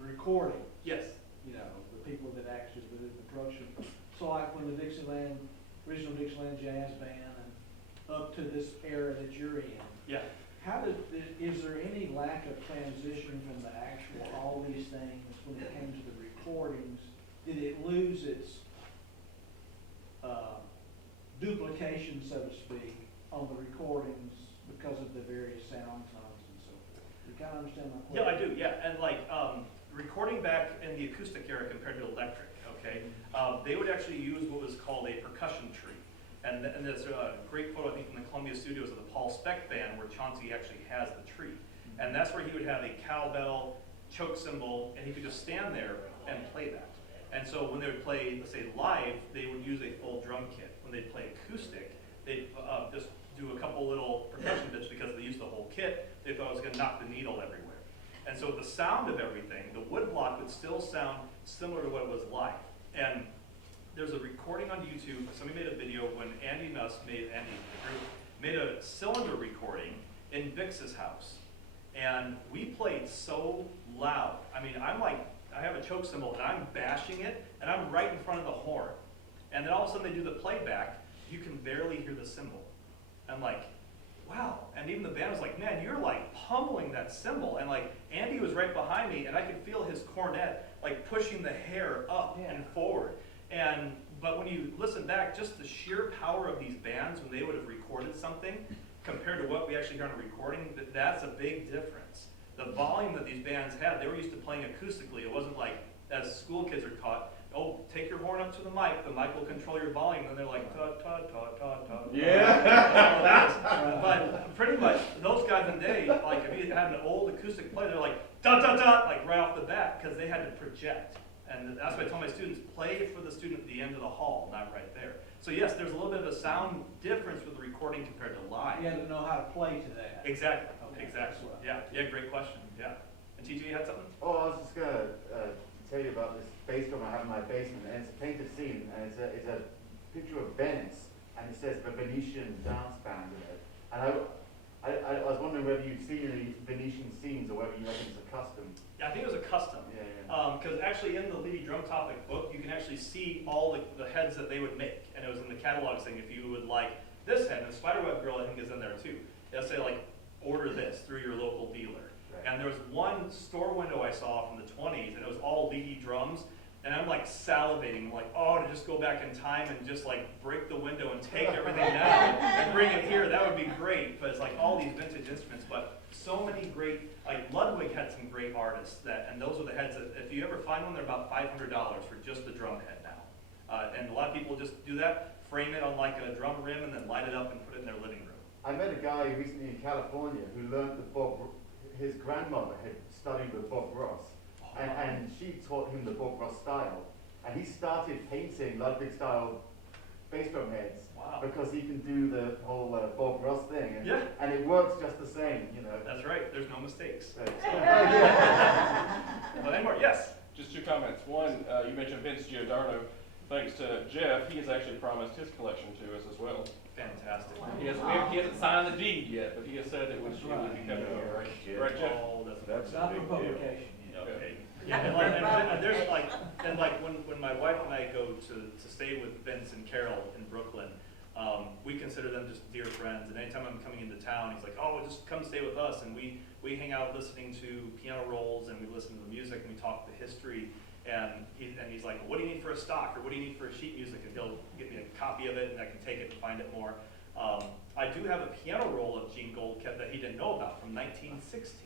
recording, Yes. the people that actually did the production. So like when the original Dixieland Jazz Band and up to this era that you're in, Yeah. is there any lack of transition from the actual, all these things when it came to the recordings? Did it lose its duplication, so to speak, on the recordings because of the various sound tones and so forth? You kind of understand my question? Yeah, I do, yeah. And like recording back in the acoustic era compared to electric, okay, they would actually use what was called a percussion tree. And there's a great photo, I think, from the Columbia Studios of the Paul Speck Band where Chauncey actually has the tree. And that's where he would have a cowbell, choke cymbal, and he could just stand there and play that. And so when they would play, let's say, live, they would use a full drum kit. When they'd play acoustic, they'd just do a couple little percussion bits because they used the whole kit. They thought it was going to knock the needle everywhere. And so the sound of everything, the wood block would still sound similar to what it was live. And there's a recording on YouTube. Somebody made a video when Andy and us made a cylinder recording in Bix's house. And we played so loud. I mean, I have a choke cymbal and I'm bashing it and I'm right in front of the horn. And then all of a sudden they do the playback, you can barely hear the cymbal. I'm like, wow. And even the band was like, "Man, you're like pummeling that cymbal." And like Andy was right behind me and I could feel his cornet like pushing the hair up and forward. But when you listen back, just the sheer power of these bands when they would have recorded something compared to what we actually hear on a recording, that's a big difference. The volume that these bands had, they were used to playing acoustically. It wasn't like, as school kids are taught, "Oh, take your horn up to the mic will control your volume." And they're like, "Tut, tut, tut, tut, tut." Yeah. But pretty much, those guys in the day, like if you had an old acoustic player, they're like, "Tut, tut, tut," like right off the bat, because they had to project. And that's why I tell my students, play for the student at the end of the hall, not right there. So yes, there's a little bit of a sound difference with the recording compared to live. You have to know how to play to that. Exactly, Okay. exactly. Yeah, great question, yeah. And TJ, you had something? Oh, I was just gonna tell you about this bass drum I have in my basement, and it's a painted scene, and it's a picture of Venice, and it says the Venetian dance band in it. And I was wondering whether you'd seen any Venetian scenes or whether you reckon it's a custom. Yeah, I think it was a custom. Because actually in the Levy Drum Topic book, you can actually see all the heads that they would make. And it was in the catalog saying if you would like this head, and Spiderweb Girl I think is in there too. They'll say like, order this through your local dealer. Right. And there was one store window I saw from the 20s, and it was all Levy drums. And I'm like salivating, like, oh, to just go back in time and just like break the window and take everything down and bring it here, that would be great. But it's like all these vintage instruments, but so many great, like Ludwig had some great artists and those are the heads that, if you ever find one, they're about $500 for just the drum head now. And a lot of people just do that, frame it on like a drum rim and then light it up and put it in their living room. I met a guy recently in California who learned that his grandmother had studied with Bob Ross. And she taught him the Bob Ross style. And he started painting Ludwig-style bass drum heads. Wow. Because he can do the whole Bob Ross thing. And, Yeah. and it works just the same, you know. That's right, there's no mistakes. Yeah. But anymore, yes? Just 2 comments. One, you mentioned Vince Giordano. Thanks to Jeff, he has actually promised his collection to us as well. Fantastic. He hasn't signed the deed yet, but he has said it would be coming here, right? Right, Jeff? Oh, That's Not a for big deal. publication. Okay. Yeah, and there's like, when my wife and I go to stay with Vince and Carol in Brooklyn, we consider them just dear friends. And anytime I'm coming into town, he's like, oh, just come stay with us. And we hang out listening to piano rolls and we listen to the music and we talk the history. And he's like, what do you need for a stock or what do you need for a sheet music? And he'll get me a copy of it and I can take it and find it more. I do have a piano roll of Gene Goldkatt that he didn't know about from 1916.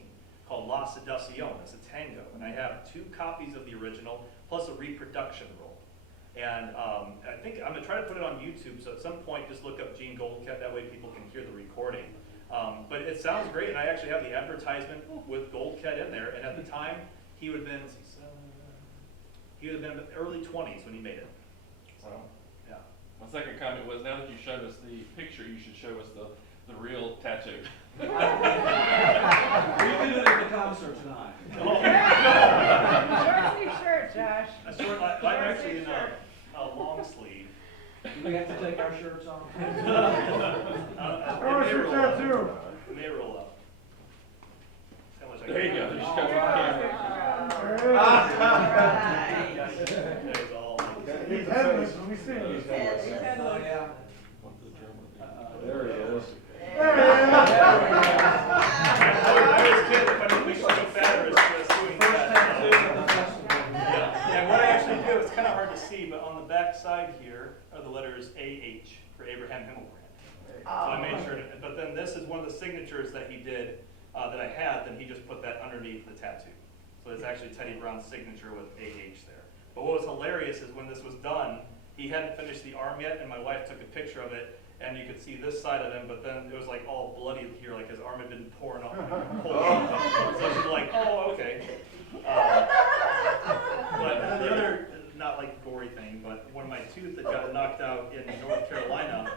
Called La Seducion. It's a tango, and I have 2 copies of the original plus a reproduction roll. And I think I'm gonna try to put it on YouTube. So at some point, just look up Gene Goldkatt. That way, people can hear the recording. But it sounds great, and I actually have the advertisement with Goldkatt in there. And at the time, he would have been in the early 20s when he made it. So yeah. My second comment was, now that you showed us the picture, you should show us the real tattoo. We did it at the concert tonight. Short sleeve shirt, Josh. I'm actually in a long sleeve. Do we have to take our shirts off? Show us your tattoo. It may roll up. How much I There you got. go. You just got to the camera. There it is. Guys all- He's headless when we see him. He's headless. Oh, yeah. There he is. There he is. I was kidding, if I didn't make sure better, it's just doing that. Yeah, and what I actually do, it's kind of hard to see, but on the back side here are the letters AH for Abraham Himmelbrand. So I made sure to, but then this is one of the signatures that he did, that I had, then he just put that underneath the tattoo. So it's actually Teddy Brown's signature with AH there. But what was hilarious is when this was done, he hadn't finished the arm yet, and my wife took a picture of it, and you could see this side of him, but then it was like all bloody here, like his arm had been torn off. So she's like, oh, okay. But the other, not like gory thing, but when my tooth that got knocked out in North Carolina,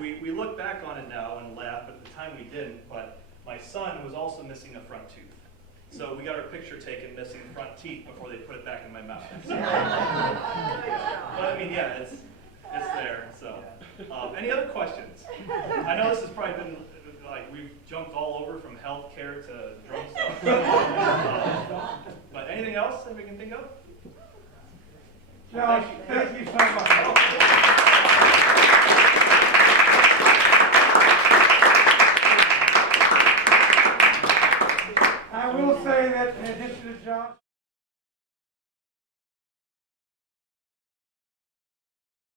we look back on it now and laugh, but at the time we didn't, but my son was also missing a front tooth. So we got our picture taken missing front teeth before they put it back in my mouth. But I mean, yeah, it's there, so. Any other questions? I know this has probably been, like, we've jumped all over from healthcare to drum stuff. But anything else that we can think of? Josh, thank you so much. I will say that in addition to Josh,